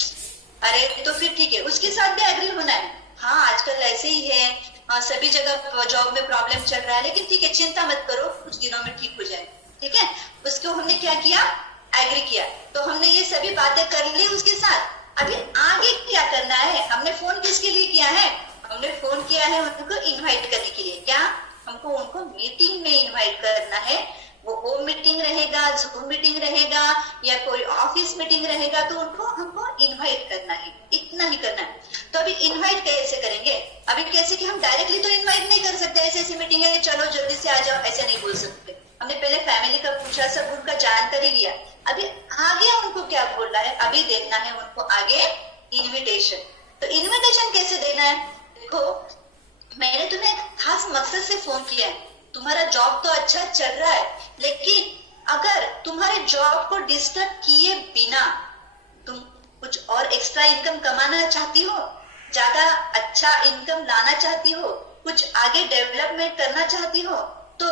अरे तो फिर ठीक है, उसके साथ भी एग्री होना है। हाँ आजकल ऐसे ही है, सभी जगह जॉब में प्रॉब्लम चल रहा है, लेकिन ठीक है चिंता मत करो, कुछ दिनों में ठीक हो जाए, ठीक है। उसको हमने क्या किया, एग्री किया। तो हमने ये सभी बातें कर ली उसके साथ। अभी आगे क्या करना है? हमने फोन किसके लिए किया है? हमने फोन किया है उनको इनवाइट करने के लिए। क्या हमको उनको मीटिंग में इनवाइट करना है? वो होम मीटिंग रहेगा, जूम मीटिंग रहेगा, या कोई ऑफिस मीटिंग रहेगा, तो उनको हमको इनवाइट करना है, इतना ही करना है। तो अभी इनवाइट कैसे करेंगे? अभी कैसे कि हम डायरेक्टली तो इनवाइट नहीं कर सकते, ऐसी ऐसी मीटिंग है चलो जल्दी से आ जाओ, ऐसे नहीं बोल सकते। हमने पहले फैमिली का पूछा, सब उनका जानकारी लिया। अभी आगे उनको क्या बोलना है, अभी देना है उनको आगे इनविटेशन। तो इनविटेशन कैसे देना है? देखो मैंने तुम्हें खास मकसद से फोन किया है, तुम्हारा जॉब तो अच्छा चल रहा है, लेकिन अगर तुम्हारे जॉब को डिस्टर्ब किए बिना तुम कुछ और एक्स्ट्रा इनकम कमाना चाहती हो, ज्यादा अच्छा इनकम लाना चाहती हो, कुछ आगे डेवलपमेंट करना चाहती हो, तो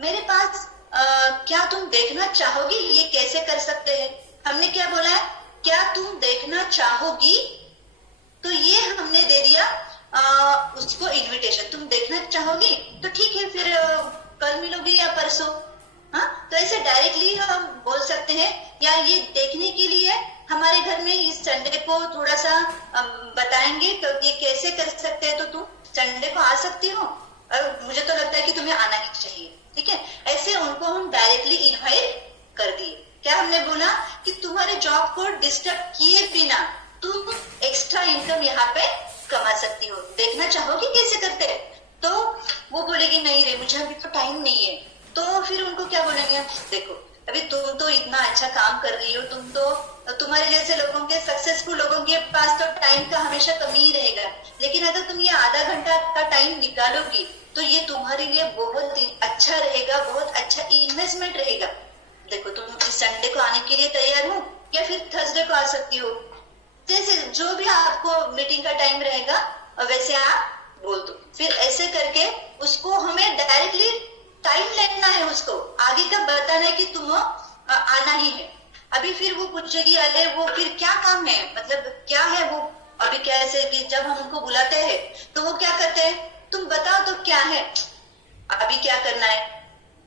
मेरे पास क्या तुम देखना चाहोगी ये कैसे कर सकते हैं? हमने क्या बोला है, क्या तुम देखना चाहोगी? तो ये हमने दे दिया उसको इनविटेशन। तुम देखना चाहोगी तो ठीक है, फिर कल मिलोगी या परसों। हाँ तो ऐसे डायरेक्टली हम बोल सकते हैं, या ये देखने के लिए हमारे घर में इस संडे को थोड़ा सा बताएंगे तो ये कैसे कर सकते हैं, तो तुम संडे को आ सकती हो, और मुझे तो लगता है कि तुम्हें आना ही चाहिए, ठीक है। ऐसे उनको हम डायरेक्टली इनवाइट कर दिए। क्या हमने बोला कि तुम्हारे जॉब को डिस्टर्ब किए बिना तुम एक्स्ट्रा इनकम यहाँ पे कमा सकती हो, देखना चाहोगी कैसे करते हैं? तो वो बोलेगी नहीं रे मुझे अभी तो टाइम नहीं है। तो फिर उनको क्या बोलेंगे, देखो अभी तुम तो इतना अच्छा काम कर रही हो, तुम तो, तुम्हारे जैसे लोगों के, सक्सेसफुल लोगों के पास तो टाइम का हमेशा कमी ही रहेगा, लेकिन अगर तुम ये आधा घंटा का टाइम निकालोगी तो ये तुम्हारे लिए बहुत अच्छा रहेगा, बहुत अच्छा इन्वेस्टमेंट रहेगा। देखो तुम इस संडे को आने के लिए तैयार हो, या फिर थर्सडे को आ सकती हो, जैसे जो भी आपको मीटिंग का टाइम रहेगा वैसे आप बोल दो। फिर ऐसे करके उसको हमें डायरेक्टली टाइम लेना है, उसको आगे का बताना है कि तुम आना ही है। अभी फिर वो पूछेगी अरे वो फिर क्या काम है, मतलब क्या है वो? अभी कैसे कि जब हम उनको बुलाते हैं तो वो क्या करते हैं, तुम बताओ तो क्या है, अभी क्या करना है?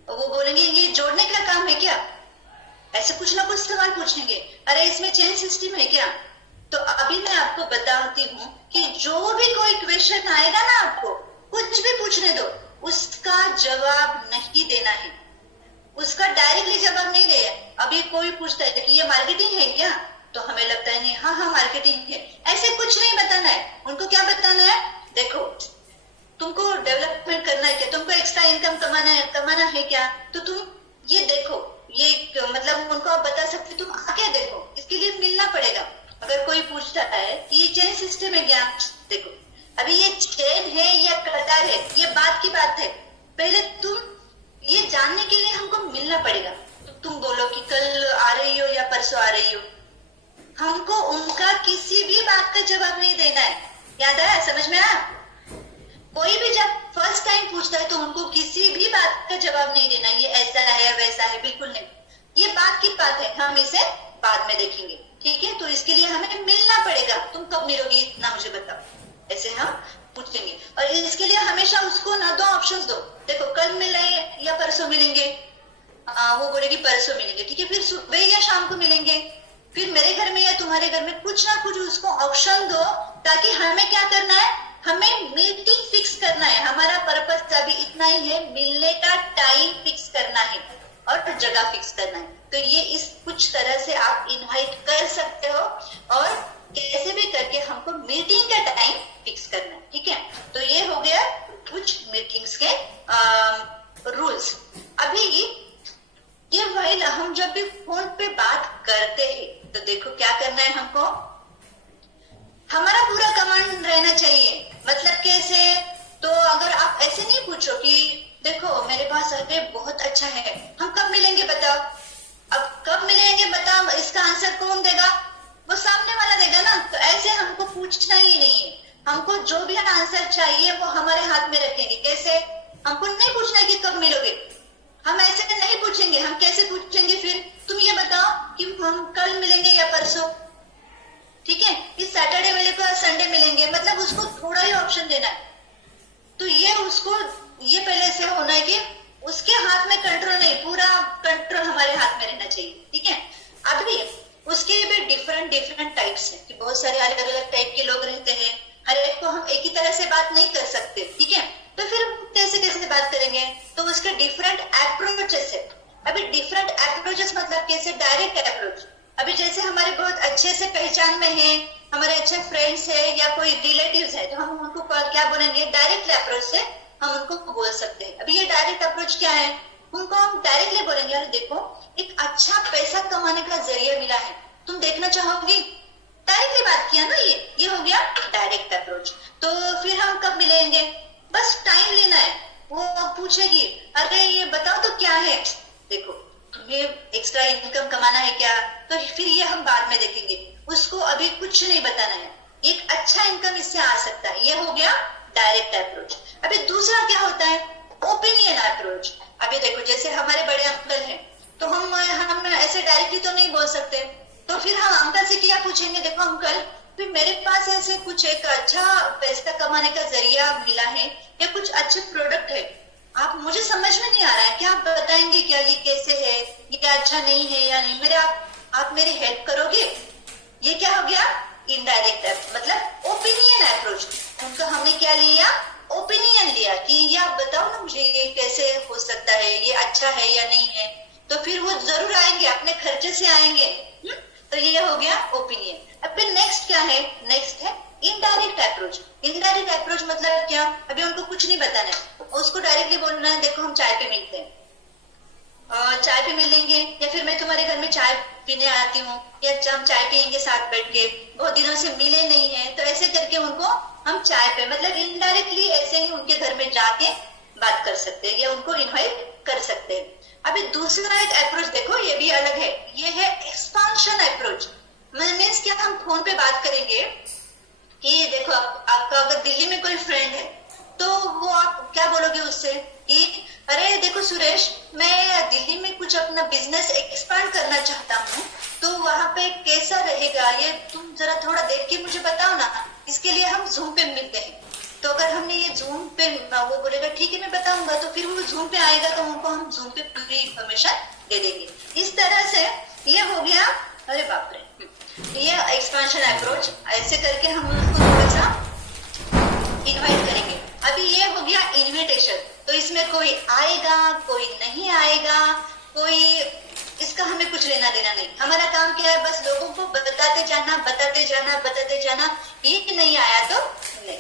वो बोलेंगे ये जोड़ने का काम है क्या, ऐसे कुछ ना कुछ सवाल पूछेंगे। अरे इसमें चेन सिस्टम है क्या? तो अभी मैं आपको बताती हूँ कि जो भी कोई क्वेश्चन आएगा ना, आपको कुछ भी पूछने दो, उसका जवाब नहीं देना है, उसका डायरेक्टली जवाब नहीं दे। अभी कोई पूछता है कि ये मार्केटिंग है क्या, तो हमें लगता है नहीं, हाँ हाँ मार्केटिंग है, ऐसे कुछ नहीं बताना है। उनको क्या बताना है, देखो तुमको डेवलपमेंट करना है क्या, तुमको एक्स्ट्रा इनकम कमाना है क्या, तो तुम ये देखो, ये मतलब उनको आप बता सकते, तुम आके देखो, इसके लिए मिलना पड़ेगा। अगर कोई पूछता है कि ये चेन सिस्टम है क्या, देखो अभी ये चेन है या कतार है, ये बात की बात है, पहले तुम ये जानने के लिए हमको मिलना पड़ेगा। तो तुम बोलो कि कल आ रही हो या परसों आ रही हो, हमको उनका किसी भी बात का जवाब नहीं देना है। याद आया, समझ में आया? कोई भी जब फर्स्ट टाइम पूछता है तो उनको किसी भी बात का जवाब नहीं देना, ये ऐसा है वैसा है, बिल्कुल नहीं। ये बात की बात है, हम इसे बाद में देखेंगे, ठीक है। तो इसके लिए हमें मिलना पड़ेगा। तुम कब मिलोगी इतना मुझे बताओ, ऐसे हम पूछेंगे। और इसके लिए हमेशा उसको ना दो ऑप्शंस दो, देखो कल मिले या परसों मिलेंगे, वो बोलेगी परसों मिलेंगे, ठीक है, फिर सुबह या शाम को मिलेंगे, फिर मेरे घर में या तुम्हारे घर में, कुछ ना कुछ उसको ऑप्शन दो, ताकि हमें क्या करना है, हमें मीटिंग फिक्स करना है। हमारा पर्पस अभी इतना ही है, मिलने का टाइम फिक्स करना है और जगह फिक्स करना है। तो ये इस कुछ तरह से आप इनवाइट कर सकते हो और कैसे भी करके हमको मीटिंग का टाइम फिक्स करना है, ठीक है। तो ये हो गया कुछ मीटिंग्स के रूल्स। अभी ये भाई हम जब भी फोन पे बात करते हैं तो देखो क्या करना है, हमको हमारा पूरा कमांड रहना चाहिए। मतलब कैसे, तो अगर आप ऐसे नहीं पूछो कि देखो मेरे पास अरे बहुत अच्छा है, हम कब मिलेंगे बताओ, अब कब मिलेंगे बताओ, इसका आंसर कौन देगा, वो सामने वाला देगा ना। तो ऐसे हमको पूछना ही नहीं है, हमको जो भी आंसर चाहिए वो हमारे हाथ में रखेंगे। कैसे, हमको नहीं पूछना है कि कब मिलोगे, हम ऐसे नहीं पूछेंगे। हम कैसे पूछेंगे, फिर तुम ये बताओ कि हम कल मिलेंगे या परसों, ठीक है, इस सैटरडे मिलेगा या संडे मिलेंगे, मतलब उसको थोड़ा ही ऑप्शन देना है। तो ये उसको ये पहले से होना है कि उसके हाथ में कंट्रोल नहीं, पूरा कंट्रोल हमारे हाथ में रहना चाहिए, ठीक है। अभी उसके भी डिफरेंट टाइप्स हैं कि बहुत सारे अलग अलग टाइप के लोग रहते हैं, हर एक को हम एक ही तरह से बात नहीं कर सकते, ठीक है। तो फिर कैसे कैसे बात करेंगे, तो उसके डिफरेंट अप्रोचेस है। अभी डिफरेंट अप्रोचेस मतलब कैसे, डायरेक्ट अप्रोच। अभी जैसे हमारे बहुत अच्छे से पहचान में है, हमारे अच्छे फ्रेंड्स है या कोई रिलेटिव्स है, तो हम उनको क्या बोलेंगे, डायरेक्ट अप्रोच से हम उनको बोल सकते हैं। अभी ये डायरेक्ट अप्रोच क्या है, उनको हम डायरेक्टली बोलेंगे, अरे देखो एक अच्छा पैसा कमाने का जरिया मिला है, तुम देखना चाहोगी, डायरेक्टली बात किया ना, ये हो गया डायरेक्ट अप्रोच। तो फिर हम कब मिलेंगे, बस टाइम लेना है। वो पूछेगी अरे ये बताओ तो क्या है, देखो तुम्हें एक्स्ट्रा इनकम कमाना है क्या, तो फिर ये हम बाद में देखेंगे, उसको अभी कुछ नहीं बताना है, एक अच्छा इनकम इससे आ सकता है। ये हो गया डायरेक्ट अप्रोच। अभी दूसरा क्या होता है, ओपिनियन अप्रोच। अभी देखो जैसे हमारे बड़े अंकल हैं, तो हम ऐसे डायरेक्टली तो नहीं बोल सकते, तो फिर हम अंकल से क्या पूछेंगे, देखो अंकल फिर मेरे पास ऐसे कुछ एक अच्छा पैसा कमाने का जरिया मिला है या कुछ अच्छे प्रोडक्ट है, आप मुझे समझ में नहीं आ रहा है, क्या आप बताएंगे क्या, ये कैसे है, ये अच्छा नहीं है या नहीं, मेरे आप मेरी हेल्प करोगे। ये क्या हो गया, इनडायरेक्ट मतलब ओपिनियन अप्रोच। उनका हमने क्या लिया, ओपिनियन लिया कि ये आप बताओ ना मुझे ये कैसे हो सकता है, ये अच्छा है या नहीं है, तो फिर वो जरूर आएंगे, अपने खर्चे से आएंगे। तो ये हो गया ओपिनियन। अब नेक्स्ट क्या है, नेक्स्ट है इनडायरेक्ट अप्रोच। इनडायरेक्ट अप्रोच मतलब क्या, अभी उनको कुछ नहीं बताना है, उसको डायरेक्टली बोलना है देखो हम चाय पे मिलते हैं, चाय पे मिलेंगे, या फिर मैं तुम्हारे घर में चाय पीने आती हूँ, या हम चाय पियेंगे साथ बैठ के, बहुत दिनों से मिले नहीं है, तो ऐसे करके उनको हम चाय पे मतलब इनडायरेक्टली ऐसे ही उनके घर में जाके बात कर सकते हैं या उनको इनवाइट कर सकते हैं। अभी दूसरा एक अप्रोच देखो, ये भी अलग है, ये है एक्सपांशन अप्रोच। मीन्स क्या, हम फोन पे बात करेंगे कि देखो आपका अगर दिल्ली में कोई फ्रेंड है, तो वो आप क्या बोलोगे उससे कि अरे देखो सुरेश, मैं दिल्ली में कुछ अपना बिजनेस एक्सपांड करना चाहता हूँ, तो वहां पे कैसा रहेगा ये तुम जरा थोड़ा देख के मुझे बताओ ना, इसके लिए हम जूम पे मिलते हैं। तो अगर हमने ये जूम पे, वो बोलेगा ठीक है मैं बताऊंगा, तो फिर वो जूम पे आएगा, तो उनको हम जूम पे पूरी इंफॉर्मेशन दे देंगे। इस तरह से ये हो गया, अरे बाप रे, ये एक्सपांशन अप्रोच, ऐसे करके हम उनको थोड़ा सा इनवाइट करेंगे। अभी ये हो गया इनविटेशन, तो इसमें कोई आएगा कोई नहीं आएगा, कोई इसका हमें कुछ लेना देना नहीं, हमारा काम क्या है, बस लोगों को बताते जाना बताते जाना बताते जाना, ये नहीं आया तो नहीं।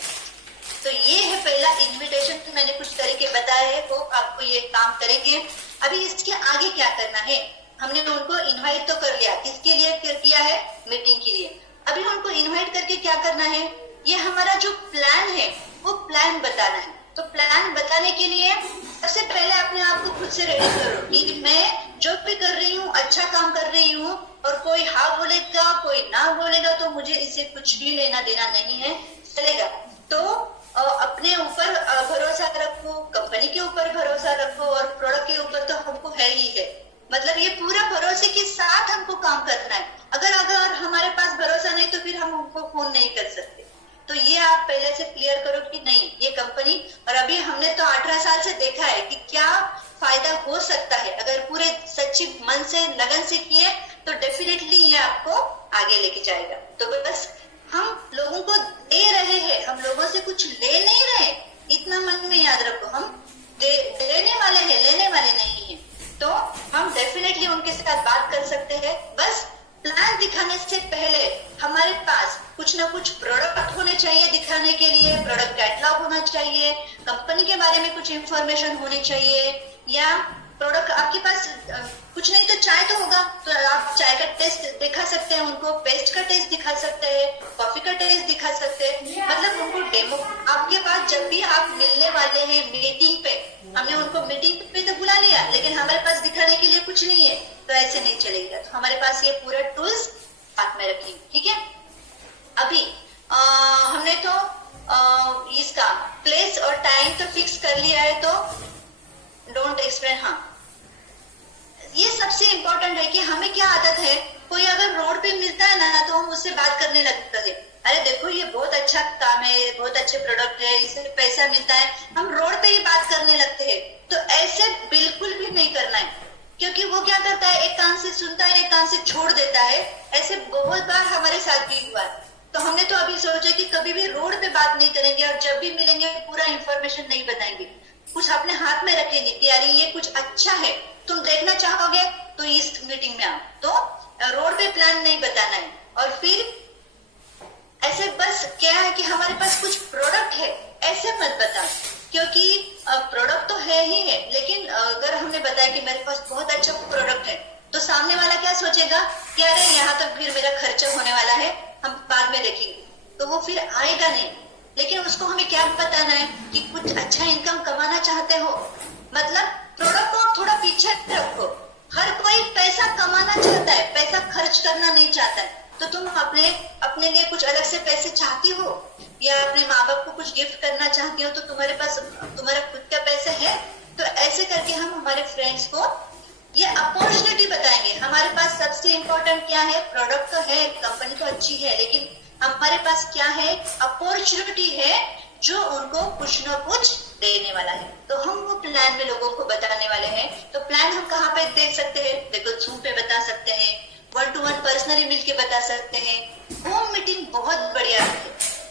तो ये है पहला इनविटेशन, तो मैंने कुछ तरीके बताए हैं, वो आपको ये काम करेंगे। अभी इसके आगे क्या करना है, हमने उनको इनवाइट तो कर लिया, किसके लिए किया है, मीटिंग के लिए। अभी उनको इनवाइट करके क्या करना है, ये हमारा जो प्लान है वो प्लान बताना है। तो प्लान बताने के लिए सबसे पहले अपने आप को खुद से रेडी करो कि मैं जो भी कर रही हूँ अच्छा काम कर रही हूँ, और कोई हाँ बोलेगा कोई ना बोलेगा तो मुझे इससे कुछ भी लेना देना नहीं है, चलेगा। तो अपने ऊपर भरोसा रखो, कंपनी के ऊपर भरोसा रखो, और प्रोडक्ट के ऊपर तो हमको है ही है, मतलब ये पूरा भरोसे के साथ हमको काम करना है। अगर हमारे पास भरोसा नहीं तो फिर हम उनको फोन नहीं कर सकते। तो ये आप पहले से क्लियर करो कि नहीं साल से देखा है कि क्या फायदा हो सकता है। अगर पूरे सच्ची मन से लगन से किए तो डेफिनेटली ये आपको आगे लेके जाएगा। तो बस हम लोगों को दे रहे हैं, हम लोगों से कुछ ले नहीं रहे, इतना मन में याद रखो। हम देने वाले हैं, लेने वाले नहीं है। तो हम डेफिनेटली उनके साथ बात कर सकते हैं। बस प्लान दिखाने से पहले हमारे पास कुछ ना कुछ प्रोडक्ट होने चाहिए दिखाने के लिए, प्रोडक्ट कैटलॉग होना चाहिए, कंपनी के बारे में कुछ इंफॉर्मेशन होनी चाहिए, या प्रोडक्ट आपके पास कुछ नहीं तो चाय तो होगा, तो आप चाय का टेस्ट दिखा सकते हैं उनको, पेस्ट का टेस्ट दिखा सकते हैं, कॉफी का टेस्ट दिखा सकते हैं, मतलब उनको डेमो। आपके पास जब भी आप मिलने वाले हैं मीटिंग पे, हमने उनको मीटिंग पे तो बुला लिया लेकिन हमारे पास दिखाने के लिए कुछ नहीं है, तो ऐसे नहीं चलेगा। तो हमारे पास ये पूरा टूल्स हाथ में रखेंगे, ठीक है। अभी हमने तो इसका प्लेस और टाइम तो फिक्स कर लिया है, तो डोंट एक्सप्लेन। हाँ, ये सबसे इम्पोर्टेंट है कि हमें क्या आदत है, कोई अगर रोड पे मिलता है ना तो हम उससे बात करने लगते हैं, अरे देखो ये बहुत अच्छा काम है, बहुत अच्छे प्रोडक्ट है, इससे पैसा मिलता है, हम रोड पे ही बात करने लगते हैं। तो ऐसे बिल्कुल भी नहीं करना है, क्योंकि वो क्या करता है, एक कान से सुनता है एक कान से छोड़ देता है। ऐसे बहुत बार हमारे साथ भी हुआ। तो हमने तो अभी सोचा कि कभी भी रोड पे बात नहीं करेंगे, और जब भी मिलेंगे पूरा इंफॉर्मेशन नहीं बताएंगे, कुछ अपने हाथ में रखेंगे कि यार ये कुछ अच्छा है, तुम देखना चाहोगे तो इस मीटिंग में आओ। तो रोड पे प्लान नहीं बताना है। और फिर ऐसे बस क्या है कि हमारे पास कुछ प्रोडक्ट है ऐसे मत बताओ, क्योंकि प्रोडक्ट तो है ही है, लेकिन अगर हमने बताया कि मेरे पास बहुत अच्छा प्रोडक्ट है, तो सामने वाला क्या सोचेगा कि अरे यहाँ तो फिर मेरा खर्चा होने वाला है, हम बाद में देखेंगे, तो वो फिर आएगा नहीं। लेकिन उसको हमें क्या बताना है कि कुछ अच्छा इनकम कमाना चाहते हो, मतलब प्रोडक्ट को थोड़ा पीछे रखो। हर कोई पैसा कमाना चाहता है, पैसा खर्च करना नहीं चाहता है। तो तुम अपने लिए कुछ अलग से पैसे चाहती हो, या अपने माँ बाप को कुछ गिफ्ट करना चाहती हो, तो तुम्हारे पास तुम्हारा खुद का पैसा है। तो ऐसे करके हम हमारे फ्रेंड्स को ये अपॉर्चुनिटी बताएंगे। हमारे पास सबसे इम्पोर्टेंट क्या है, प्रोडक्ट तो है, कंपनी तो अच्छी है, लेकिन हमारे पास क्या है, अपॉर्चुनिटी है जो उनको कुछ न कुछ देने वाला है। तो हम वो प्लान में लोगों को बताने वाले हैं। तो प्लान हम कहाँ पे देख सकते हैं, देखो जूम पे बता सकते हैं, 1-to-1 पर्सनली मिलके बता सकते हैं। होम मीटिंग बहुत बढ़िया है,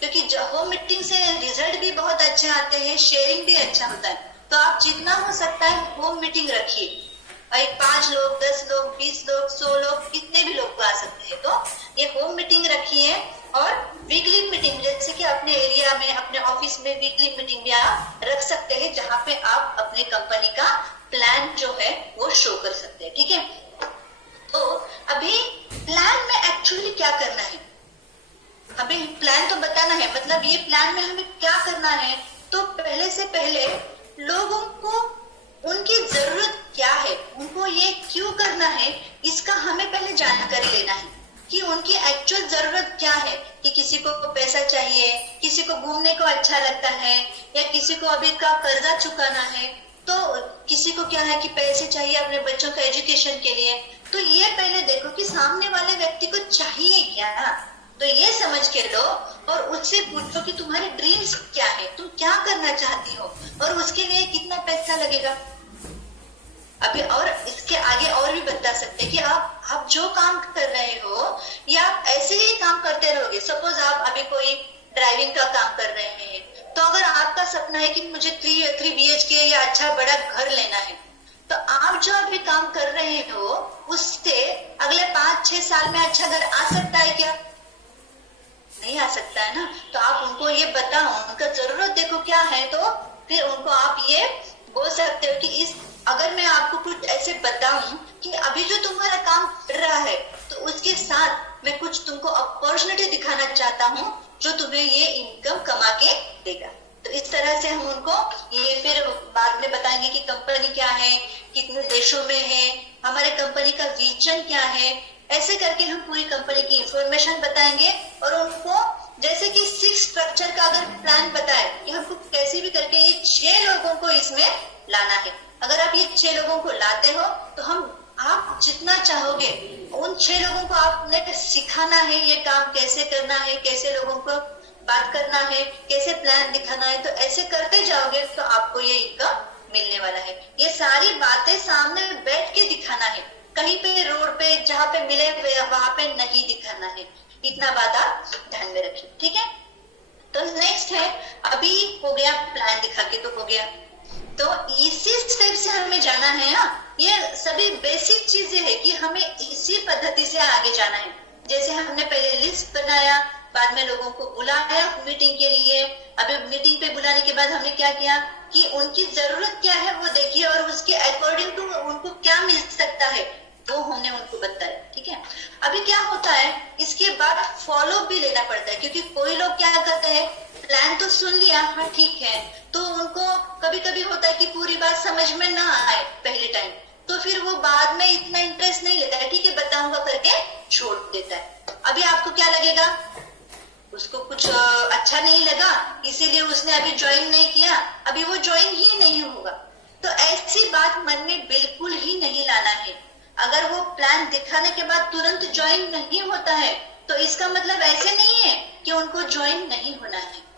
क्योंकि होम मीटिंग से रिजल्ट भी बहुत अच्छे आते हैं, शेयरिंग भी अच्छा होता है। तो आप जितना हो सकता है होम मीटिंग रखिए। 5 लोग, 10 लोग, 20 लोग, 100 लोग, कितने भी लोग आ सकते हैं। तो ये होम मीटिंग रखिए। और वीकली मीटिंग, जैसे कि अपने एरिया में, अपने ऑफिस में वीकली मीटिंग भी आप रख सकते हैं, जहाँ पे आप अपने कंपनी का प्लान जो है वो शो कर सकते हैं, ठीक है। तो अभी प्लान में एक्चुअली क्या करना है, हमें प्लान तो बताना है, मतलब ये प्लान में हमें क्या करना है। तो पहले से पहले लोगों को उनकी जरूरत क्या है, उनको ये क्यों करना है, इसका हमें पहले जानकारी लेना है कि उनकी एक्चुअल जरूरत क्या है। कि किसी को पैसा चाहिए, किसी को घूमने को अच्छा लगता है, या किसी को अभी का कर्जा चुकाना है, तो किसी को क्या है कि पैसे चाहिए अपने बच्चों का एजुकेशन के लिए। तो ये पहले देखो कि सामने वाले व्यक्ति को चाहिए क्या, तो ये समझ के लो और उससे पूछो कि तुम्हारे ड्रीम्स क्या है, तुम क्या करना चाहती हो, और उसके लिए कितना पैसा लगेगा। अभी और इसके आगे और भी बता सकते हैं कि आप जो काम कर रहे हो, या आप ऐसे ही काम करते रहोगे। सपोज आप अभी कोई ड्राइविंग का काम कर रहे हैं, तो अगर आपका सपना है कि मुझे 3 BHK या अच्छा बड़ा घर लेना है, तो आप जो अभी काम कर रहे हो उससे अगले 5-6 साल में अच्छा घर आ सकता है क्या? नहीं आ सकता है ना। तो आप उनको ये बताओ, उनका जरूरत देखो क्या है, तो फिर उनको आप ये बोल सकते हो कि अगर मैं आपको कुछ ऐसे बताऊं कि अभी जो तुम्हारा काम कर रहा है, तो उसके साथ मैं कुछ तुमको अपॉर्चुनिटी दिखाना चाहता हूँ जो तुम्हें ये इनकम कमा के देगा। तो इस तरह से हम उनको ये फिर बाद में बताएंगे कि कंपनी क्या है, कितने देशों में है, हमारे कंपनी का विजन क्या है। ऐसे करके हम पूरी कंपनी की इंफॉर्मेशन बताएंगे, और उनको जैसे कि 6 स्ट्रक्चर का अगर प्लान बताए कि हमको कैसे भी करके ये 6 लोगों को इसमें लाना है। अगर आप ये 6 लोगों को लाते हो, तो आप जितना चाहोगे उन 6 लोगों को आपने सिखाना है, ये काम कैसे करना है, कैसे लोगों को बात करना है, कैसे प्लान दिखाना है। तो ऐसे करते जाओगे तो आपको ये इनकम मिलने वाला है। ये सारी बातें सामने बैठ के दिखाना है, कहीं पे रोड पे जहाँ पे मिले वहां पे नहीं दिखाना है। इतना बात आप ध्यान में रखिए, ठीक है। तो नेक्स्ट है, अभी हो गया प्लान दिखा के तो हो गया, तो इसी स्टेप से हमें जाना है ना। ये सभी बेसिक चीजें है कि हमें इसी पद्धति से आगे जाना है। जैसे हमने पहले लिस्ट बनाया, बाद में लोगों को बुलाया मीटिंग के लिए। अभी मीटिंग पे बुलाने के बाद हमने क्या किया कि उनकी जरूरत क्या है वो देखिए, और उसके अकॉर्डिंग टू उनको क्या मिल सकता है वो हमने उनको बताया, ठीक है। अभी क्या होता है, इसके बाद फॉलो भी लेना पड़ता है, क्योंकि कोई लोग क्या करते हैं, प्लान तो सुन लिया, हाँ ठीक है, तो उनको कभी कभी होता है कि पूरी बात समझ में ना आए पहले टाइम, तो फिर वो बाद में इतना इंटरेस्ट नहीं लेता है, ठीक है बताऊंगा करके छोड़ देता है। अभी आपको क्या लगेगा, उसको कुछ अच्छा नहीं लगा, इसीलिए उसने अभी ज्वाइन नहीं किया, अभी वो ज्वाइन ही नहीं होगा। तो ऐसी बात मन में बिल्कुल ही नहीं लाना है। अगर वो प्लान दिखाने के बाद तुरंत ज्वाइन नहीं होता है, तो इसका मतलब ऐसे नहीं है कि उनको ज्वाइन नहीं होना है।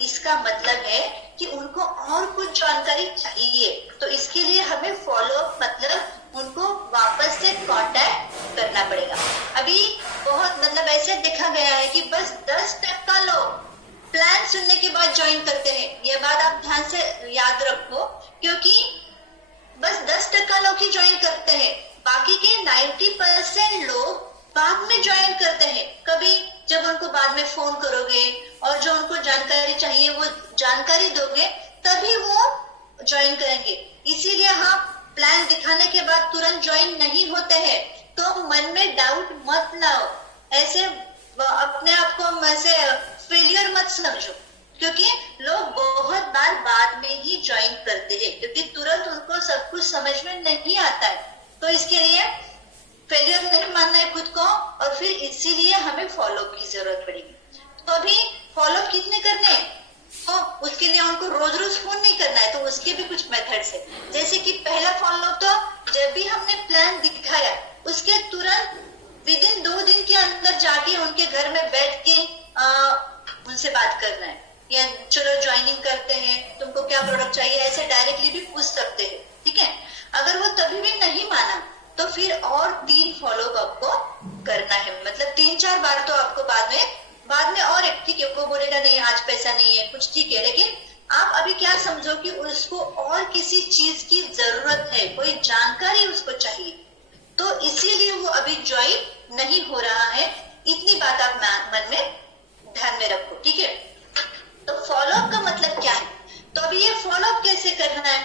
इसका मतलब है कि उनको और कुछ जानकारी चाहिए, तो इसके लिए हमें फॉलो मतलब उनको वापस से कांटेक्ट करना पड़ेगा। अभी बहुत मतलब ऐसे देखा गया है कि बस 10% लोग प्लान सुनने के बाद ज्वाइन करते हैं। यह बात आप ध्यान से याद रखो, क्योंकि बस 10% लोग ही ज्वाइन करते हैं, बाकी के 90% लोग बाद में ज्वाइन करते हैं। कभी जब उनको बाद में फोन करोगे और जो उनको जानकारी चाहिए वो जानकारी दोगे, तभी वो ज्वाइन करेंगे। इसीलिए हाँ, प्लान दिखाने के बाद तुरंत ज्वाइन नहीं होते हैं, तो मन में डाउट मत लाओ, ऐसे अपने आप को ऐसे फेलियर मत समझो, क्योंकि लोग बहुत बार बाद में ही ज्वाइन करते हैं, क्योंकि तुरंत उनको सब कुछ समझ में नहीं आता है। तो इसके लिए फेलियर नहीं मानना है खुद को, और फिर इसीलिए हमें फॉलो की जरूरत पड़ेगी। तो अभी फॉलो कितने करने हैं, तो उसके लिए उनको रोज रोज फोन नहीं करना है, तो उसके भी कुछ मेथड्स है। जैसे कि पहला फॉलो, तो जब भी हमने प्लान दिखाया उसके तुरंत विदिन 2 दिन के अंदर जाके उनके घर में बैठ के उनसे बात करना है, या चलो ज्वाइनिंग करते हैं, तुमको क्या प्रोडक्ट चाहिए, ऐसे डायरेक्टली भी पूछ सकते हैं, ठीक है। अगर वो तभी भी नहीं माना, तो फिर और 3 फॉलो आपको करना है, मतलब 3-4 बार तो आपको बाद में और एक, ठीक है, वो बोलेगा नहीं आज पैसा नहीं है कुछ, ठीक है, लेकिन आप अभी क्या समझो कि उसको और किसी चीज की जरूरत है, कोई जानकारी उसको चाहिए, तो इसीलिए वो अभी ज्वाइन नहीं हो रहा है। इतनी बात आप मन में ध्यान में रखो, ठीक है। तो फॉलोअप का मतलब क्या है, तो अभी ये फॉलोअप कैसे करना है,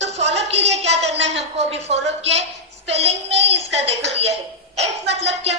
तो फॉलोअप के लिए क्या करना है हमको, अभी फॉलोअप के स्पेलिंग में इसका देखो दिया है, एफ मतलब क्या,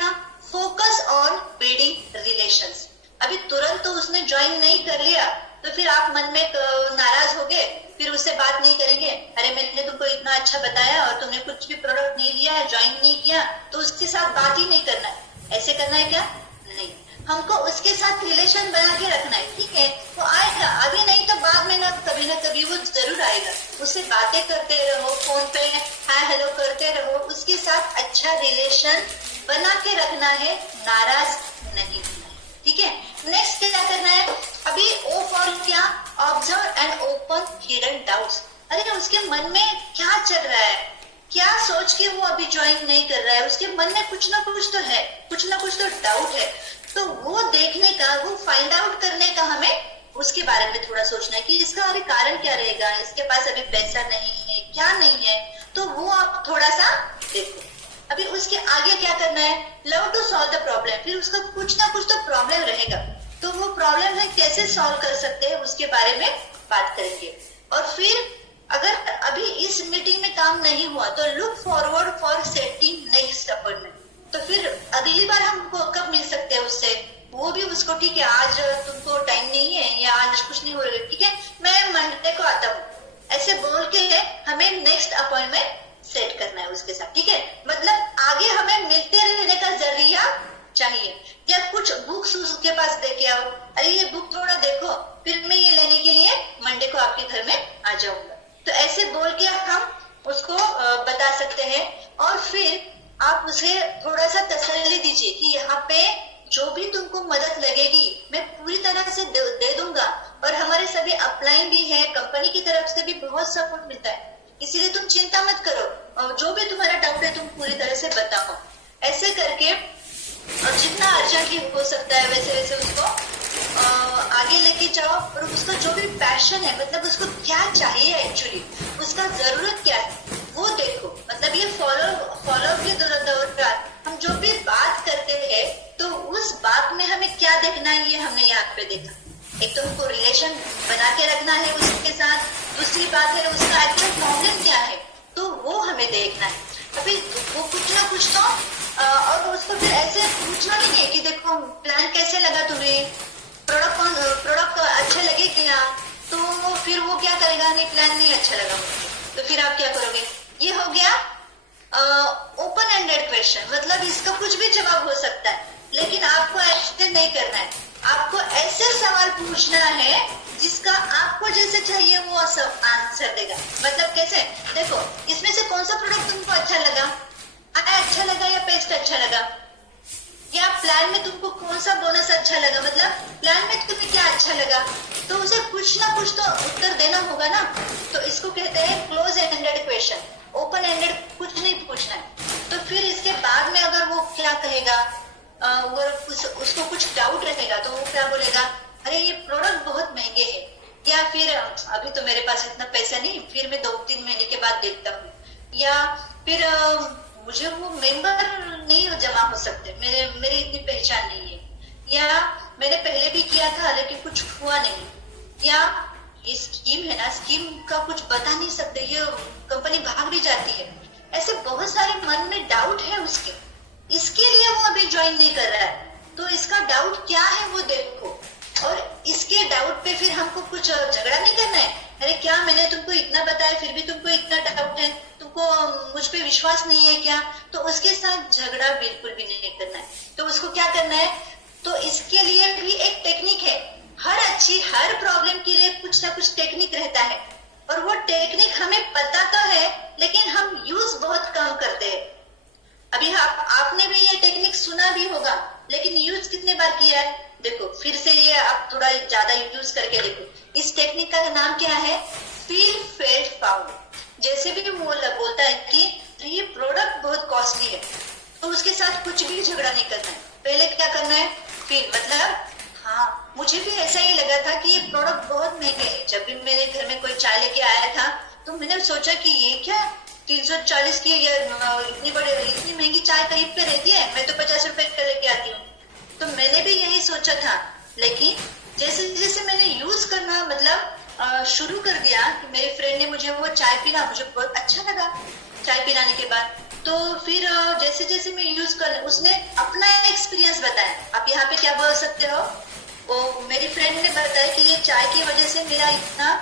फोकस ऑन बिल्डिंग रिलेशंस। अभी तुरंत तो उसने ज्वाइन नहीं कर लिया, तो फिर आप मन में नाराज हो गए, फिर उससे बात नहीं करेंगे, अरे मैंने तुमको इतना अच्छा बताया और तुमने कुछ भी प्रोडक्ट नहीं लिया, ज्वाइन नहीं किया, तो उसके साथ बात ही नहीं करना है। ऐसे करना है क्या, नहीं, हमको उसके साथ रिलेशन बना के रखना है, ठीक है। वो आएगा, अभी नहीं तो बाद में ना कभी वो जरूर आएगा। उससे बातें करते रहो, फोन पे हाय हेलो करते रहो, उसके साथ अच्छा रिलेशन बना के रखना है, नाराज नहीं होना है, ठीक है। नेक्स्ट क्या करना है, अभी ओ फॉर क्या, observe and open hidden doubts. अरे उसके मन में क्या चल रहा है, क्या सोच के वो अभी ज्वाइन नहीं कर रहा है, उसके मन में कुछ ना कुछ तो है, कुछ ना कुछ तो डाउट है, तो वो देखने का, वो फाइंड आउट करने का हमें उसके बारे में थोड़ा सोचना है कि इसका अभी कारण क्या रहेगा, इसके पास अभी पैसा नहीं है, क्या नहीं है, तो वो आप थोड़ा सा देखो। अभी उसके आगे क्या करना है, love to solve the problem, फिर उसका कुछ ना कुछ तो प्रॉब्लम रहेगा, तो वो प्रॉब्लम है कैसे सॉल्व कर सकते हैं उसके बारे में बात करेंगे। और फिर अगर अभी इस मीटिंग में काम नहीं हुआ, तो look forward for setting next appointment, तो फिर अगली बार हमको कब मिल सकते हैं उससे, वो भी उसको, ठीक है आज तुमको टाइम नहीं है या आज कुछ नहीं हो रहा है, ठीक है मैं मंडे को आता हूँ, ऐसे बोल के हमें नेक्स्ट अपॉइंटमेंट सेट करना है उसके साथ, ठीक है। मतलब आगे हमें मिलते रहने का जरिया चाहिए, या कुछ बुक्स उसके पास देके आओ, अरे ये बुक थोड़ा देखो, फिर मैं ये लेने के लिए मंडे को आपके घर में आ जाऊंगा, तो ऐसे बोल के हम उसको बता सकते हैं। और फिर आप उसे थोड़ा सा तसल्ली दीजिए कि यहाँ पे जो भी तुमको मदद लगेगी मैं पूरी तरह से दे दूंगा, और हमारे सभी अपलाइन भी है, कंपनी की तरफ से भी बहुत सपोर्ट मिलता है, इसीलिए तुम चिंता मत करो, और जो भी तुम्हारा डाउट है तुम पूरी तरह से बताओ। ऐसे करके और जितना अर्जेंटली हो सकता है वैसे वैसे उसको आगे लेके जाओ, और उसका जो भी पैशन है, मतलब उसको क्या चाहिए एक्चुअली, उसका जरूरत क्या है वो देखो। मतलब ये फॉलो के दौरान हम जो भी बात करते हैं तो उस बात में हमें क्या देखना है, ये हमने यहाँ पे देखा। एक तो हमको रिलेशन बना के रखना है उसके साथ, दूसरी बात है उसका एक्चुअल प्रॉब्लम क्या है, तो वो हमें देखना है। अभी वो कुछ ना कुछ तो और उसको फिर ऐसे पूछना नहीं है कि देखो प्लान कैसे लगा तुम्हें, प्रोडक्ट अच्छे लगे क्या, तो फिर वो क्या करेगा, नहीं प्लान नहीं अच्छा लगा मुझे, तो फिर आप क्या करोगे। ये हो गया ओपन एंडेड क्वेश्चन, मतलब इसका कुछ भी जवाब हो सकता है, लेकिन आपको ऐसे नहीं करना है, आपको ऐसे सवाल पूछना है जिसका आपको जैसे चाहिए वो सब आंसर देगा। मतलब कैसे, देखो इसमें से कौन सा प्रोडक्ट तुमको अच्छा लगा, अच्छा लगा या पेस्ट अच्छा लगा, या प्लान में तुमको कौन सा बोनस अच्छा लगा, मतलब प्लान में तुम्हें क्या अच्छा लगा, तो उसे कुछ ना कुछ तो उत्तर देना होगा ना। तो इसको कहते हैं close ended question, open ended कुछ नहीं पूछना है। तो फिर इसके बाद में अगर वो क्या कहेगा, अगर उसको कुछ डाउट रहेगा तो वो क्या बोलेगा, अरे ये प्रोडक्ट बहुत महंगे हैं, या फिर अभी तो मेरे पास इतना पैसा नहीं, फिर मैं 2-3 महीने के बाद देखता हूँ, या फिर मुझे वो मेंबर नहीं जमा हो सकते, मेरी इतनी पहचान नहीं है, या मैंने पहले भी किया था लेकिन कुछ हुआ नहीं, या ये स्कीम है ना, स्कीम का कुछ बता नहीं सकते, ये कंपनी भाग भी जाती है। ऐसे बहुत सारे मन में डाउट है उसके, इसके लिए वो अभी ज्वाइन नहीं कर रहा है। तो इसका डाउट क्या है वो देखो, और इसके डाउट पे फिर हमको कुछ झगड़ा नहीं करना है, अरे क्या मैंने तुमको इतना बताया फिर भी तुमको इतना डाउट है, तुमको मुझ पे विश्वास नहीं है क्या, तो उसके साथ झगड़ा बिल्कुल भी नहीं करना है। तो उसको क्या करना है, तो इसके लिए भी एक टेक्निक है, हर प्रॉब्लम के लिए कुछ ना कुछ टेक्निक रहता है, और वो टेक्निक हमें पता तो है लेकिन हम यूज बहुत कम करते हैं। अभी आपने भी ये टेक्निक सुना भी होगा, लेकिन यूज कितने बार किया है, देखो फिर से ये आप थोड़ा ज्यादा यूज करके देखो। इस टेक्निक का नाम क्या है, फील फेल्ट फाउंड। जैसे भी बोलता है कि ये प्रोडक्ट बहुत कॉस्टली है, तो उसके साथ कुछ भी झगड़ा नहीं करना है, पहले क्या करना है, फील, मतलब हाँ मुझे भी ऐसा ही लगा था कि ये प्रोडक्ट बहुत महंगे है। जब भी मेरे घर में कोई चाय लेके आया था तो मैंने सोचा कि ये क्या 340 की या इतनी महंगी चाय कहीं पे रहती है, मैं तो 50 रुपए का लेके आती हूँ। तो मैंने भी यही सोचा था, लेकिन जैसे जैसे मैंने यूज करना मतलब शुरू कर दिया कि मेरे फ्रेंड ने मुझे वो चाय पीना, मुझे बहुत अच्छा लगा चाय पिलाने के बाद। तो फिर जैसे जैसे मैं यूज कर, उसने अपना एक्सपीरियंस बताया। आप यहाँ पे क्या बोल सकते हो, वो मेरी फ्रेंड ने बताया कि ये चाय की वजह से मेरा इतना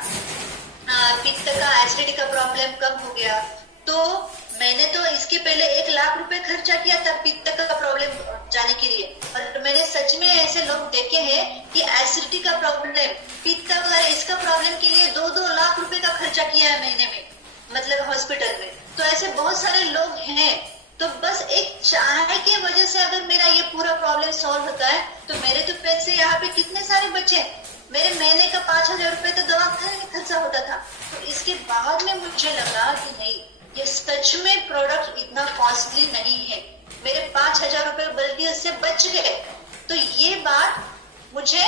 पित्त का एसिडिटी का प्रॉब्लम कम हो गया। तो मैंने तो इसके पहले 1 लाख रुपए खर्चा किया था पित्त का प्रॉब्लम जाने के लिए, और मैंने सच में ऐसे लोग देखे हैं कि एसिडिटी का प्रॉब्लम, पित्त का, इसका प्रॉब्लम के लिए 2-2 लाख रुपए का खर्चा किया है महीने में, मतलब हॉस्पिटल में। तो ऐसे बहुत सारे लोग हैं। तो बस एक चाय की वजह से अगर मेरा ये पूरा प्रॉब्लम सॉल्व होता है तो मेरे तो पैसे यहाँ पे कितने सारे बचे, मेरे महीने का 5,000 रुपए तो दवाखाने में खर्चा होता था। तो इसके बाद में मुझे लगा कि नहीं, ये सच में प्रोडक्ट इतना कॉस्टली नहीं है, मेरे 5,000 रुपए बल्कि उससे बच गए। तो ये बात मुझे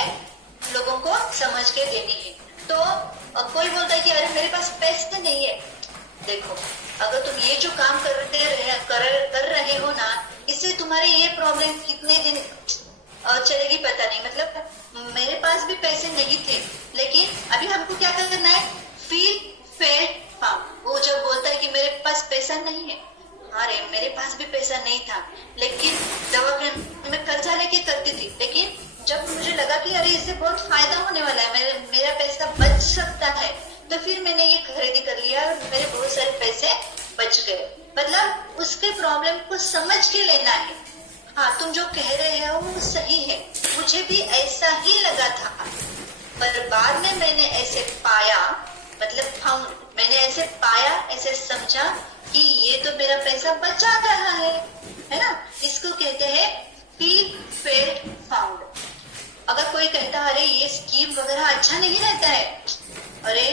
लोगों को समझ के देनी है। तो कोई बोलता है कि अरे मेरे पास पैसे नहीं है, देखो अगर तुम ये जो काम कर रहे हो ना, इससे तुम्हारे ये प्रॉब्लम कितने दिन चलेगी पता नहीं। मतलब मेरे पास भी पैसे नहीं थे, लेकिन अभी हमको क्या करना है, फील फेल्ट फाउंड। वो जब बोलता है कि मेरे पास पैसा नहीं है, अरे मेरे पास भी पैसा नहीं था, लेकिन दवा में कर्जा लेके करती थी, लेकिन जब मुझे लगा कि अरे इससे बहुत फायदा होने वाला है, मेरा पैसा बच सकता है, तो फिर मैंने ये खरीदी कर लिया और मेरे बहुत सारे पैसे बच गए। मतलब उसके प्रॉब्लम को समझ के लेना है। हाँ, तुम जो कह रहे हो वो सही है, मुझे भी ऐसा ही लगा था, पर बाद में मैंने ऐसे पाया, मतलब फाउंड, मैंने ऐसे पाया, ऐसे समझा कि ये तो मेरा पैसा बचा रहा है ना। इसको कहते हैं फील फेल्ट फाउंड। अगर कोई कहता है अरे ये स्कीम वगैरह अच्छा नहीं रहता है, अरे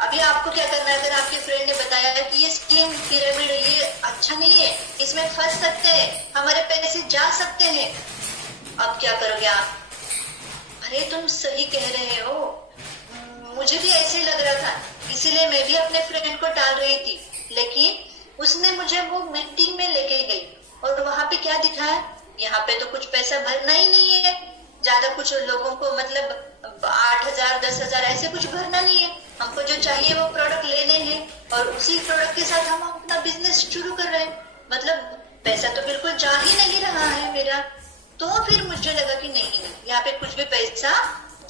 अभी आपको क्या करना है, अगर आपके फ्रेंड ने बताया कि ये स्कीम पिरामिड ये अच्छा नहीं है, इसमें फंस सकते हैं, हमारे पैसे जा सकते हैं, अब क्या करोगे आप? अरे तुम सही कह रहे हो, मुझे भी ऐसे ही लग रहा था, इसीलिए मैं भी अपने फ्रेंड को टाल रही थी, लेकिन उसने मुझे वो मीटिंग में लेके गई और वहां पे क्या दिखाया, यहाँ पे तो कुछ पैसा भरना ही नहीं है, ज्यादा कुछ लोगों को मतलब 8,000 10,000 ऐसे कुछ भरना नहीं है, हमको जो चाहिए वो प्रोडक्ट लेने हैं और उसी प्रोडक्ट के साथ हम अपना बिजनेस शुरू कर रहे हैं, मतलब पैसा तो बिल्कुल जा ही नहीं रहा है मेरा। तो फिर मुझे लगा कि नहीं, यहाँ पे कुछ भी पैसा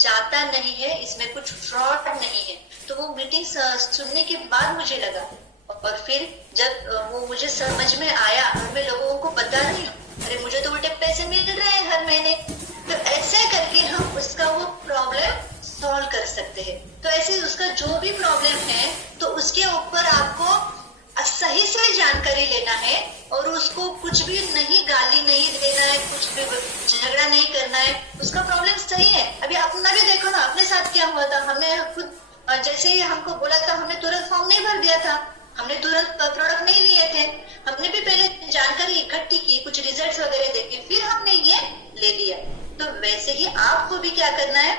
जाता नहीं है, इसमें कुछ फ्रॉड नहीं है। तो वो मीटिंग सुनने के बाद मुझे लगा, और फिर जब वो मुझे समझ में आया और मैं लोगों को बता रही हूँ, अरे मुझे तो उल्टे पैसे मिल रहे हैं हर महीने, तो ऐसे करके हम उसका वो प्रॉब्लम सॉल्व कर सकते हैं। तो ऐसे उसका जो भी प्रॉब्लम है तो उसके ऊपर आपको सही से जानकारी लेना है और उसको कुछ भी नहीं गाली नहीं देना है, कुछ भी झगड़ा नहीं करना है, उसका प्रॉब्लम सही है। अभी अपना भी देखो ना, अपने साथ क्या हुआ था, हमने खुद जैसे ही हमको बोला था हमने तुरंत फॉर्म नहीं भर दिया था, हमने तुरंत प्रोडक्ट नहीं लिए थे, हमने भी पहले जानकारी इकट्ठी की, कुछ रिजल्ट्स वगैरह देखे, फिर हमने ये ले लिया। तो वैसे ही आपको भी क्या करना है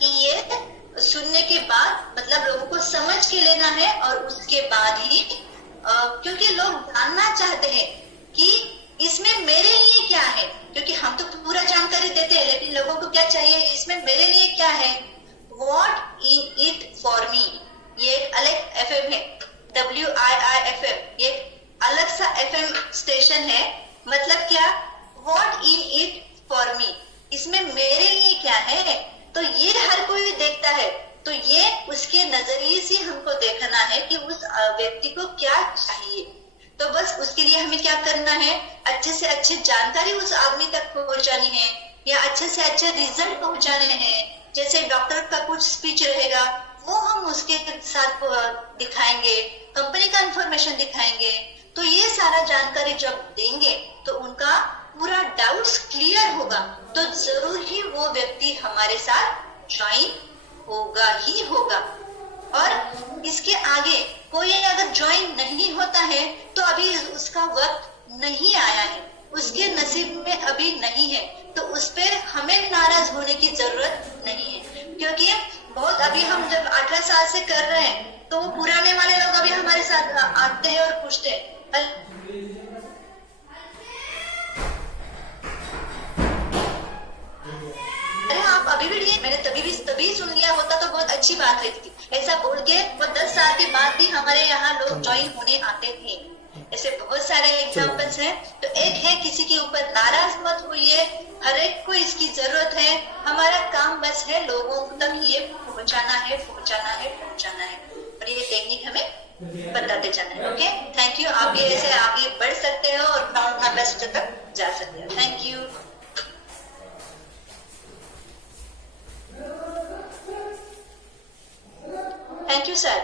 कि ये सुनने के बाद मतलब लोगों को समझ के लेना है और उसके बाद ही क्योंकि लोग जानना चाहते हैं कि इसमें मेरे लिए क्या है, क्योंकि हम तो पूरा जानकारी देते हैं, लेकिन लोगों को क्या चाहिए, इसमें मेरे लिए क्या है, what in it for me. ये एक अलग FM है, WIIFM, ये अलग सा FM स्टेशन है। मतलब क्या, what in it for me, इसमें मेरे लिए क्या है, तो ये हर कोई देखता है, तो ये उसके नजरिए से हमको देखना है कि उस व्यक्ति को क्या चाहिए। तो बस उसके लिए हमें क्या करना है, अच्छे से अच्छी जानकारी उस आदमी तक पहुंचानी है या अच्छे से अच्छे रिजल्ट पहुंचाने हैं। जैसे डॉक्टर का कुछ स्पीच रहेगा वो हम उसके साथ दिखाएंगे, कंपनी का इंफॉर्मेशन दिखाएंगे। तो ये सारा जानकारी जब देंगे तो उनका पूरा डाउट्स क्लियर होगा, तो जरूर ही वो व्यक्ति हमारे साथ ज्वाइन होगा ही होगा। और इसके आगे कोई अगर ज्वाइन नहीं होता है तो अभी उसका वक्त नहीं आया है, उसके नसीब में अभी नहीं है, तो उस पर हमें नाराज होने की जरूरत नहीं है। क्योंकि बहुत अभी हम जब 18 साल से कर रहे हैं तो वो पुराने वाले लोग अभी हमारे साथ आते हैं और पूछते हैं, अरे आप अभी भी लिए, मैंने तभी सुन लिया होता तो बहुत अच्छी बात रहती थी। ऐसा बोल के वो 10 साल के बाद भी हमारे यहाँ लोग ज्वाइन होने आते थे। ऐसे बहुत सारे एग्जाम्पल्स हैं। तो एक है, किसी के ऊपर नाराज मत होइए, हर एक को इसकी जरूरत है। हमारा काम बस है लोगों तक ये पहुंचाना है, पहुंचाना है, पहुंचाना है, और ये टेक्निक हमें बताते जाना है। Okay, thank you. आप ये ऐसे आगे बढ़ सकते हो और अपना बेस्ट तक जा सकते हो। Thank you. Thank you, sir.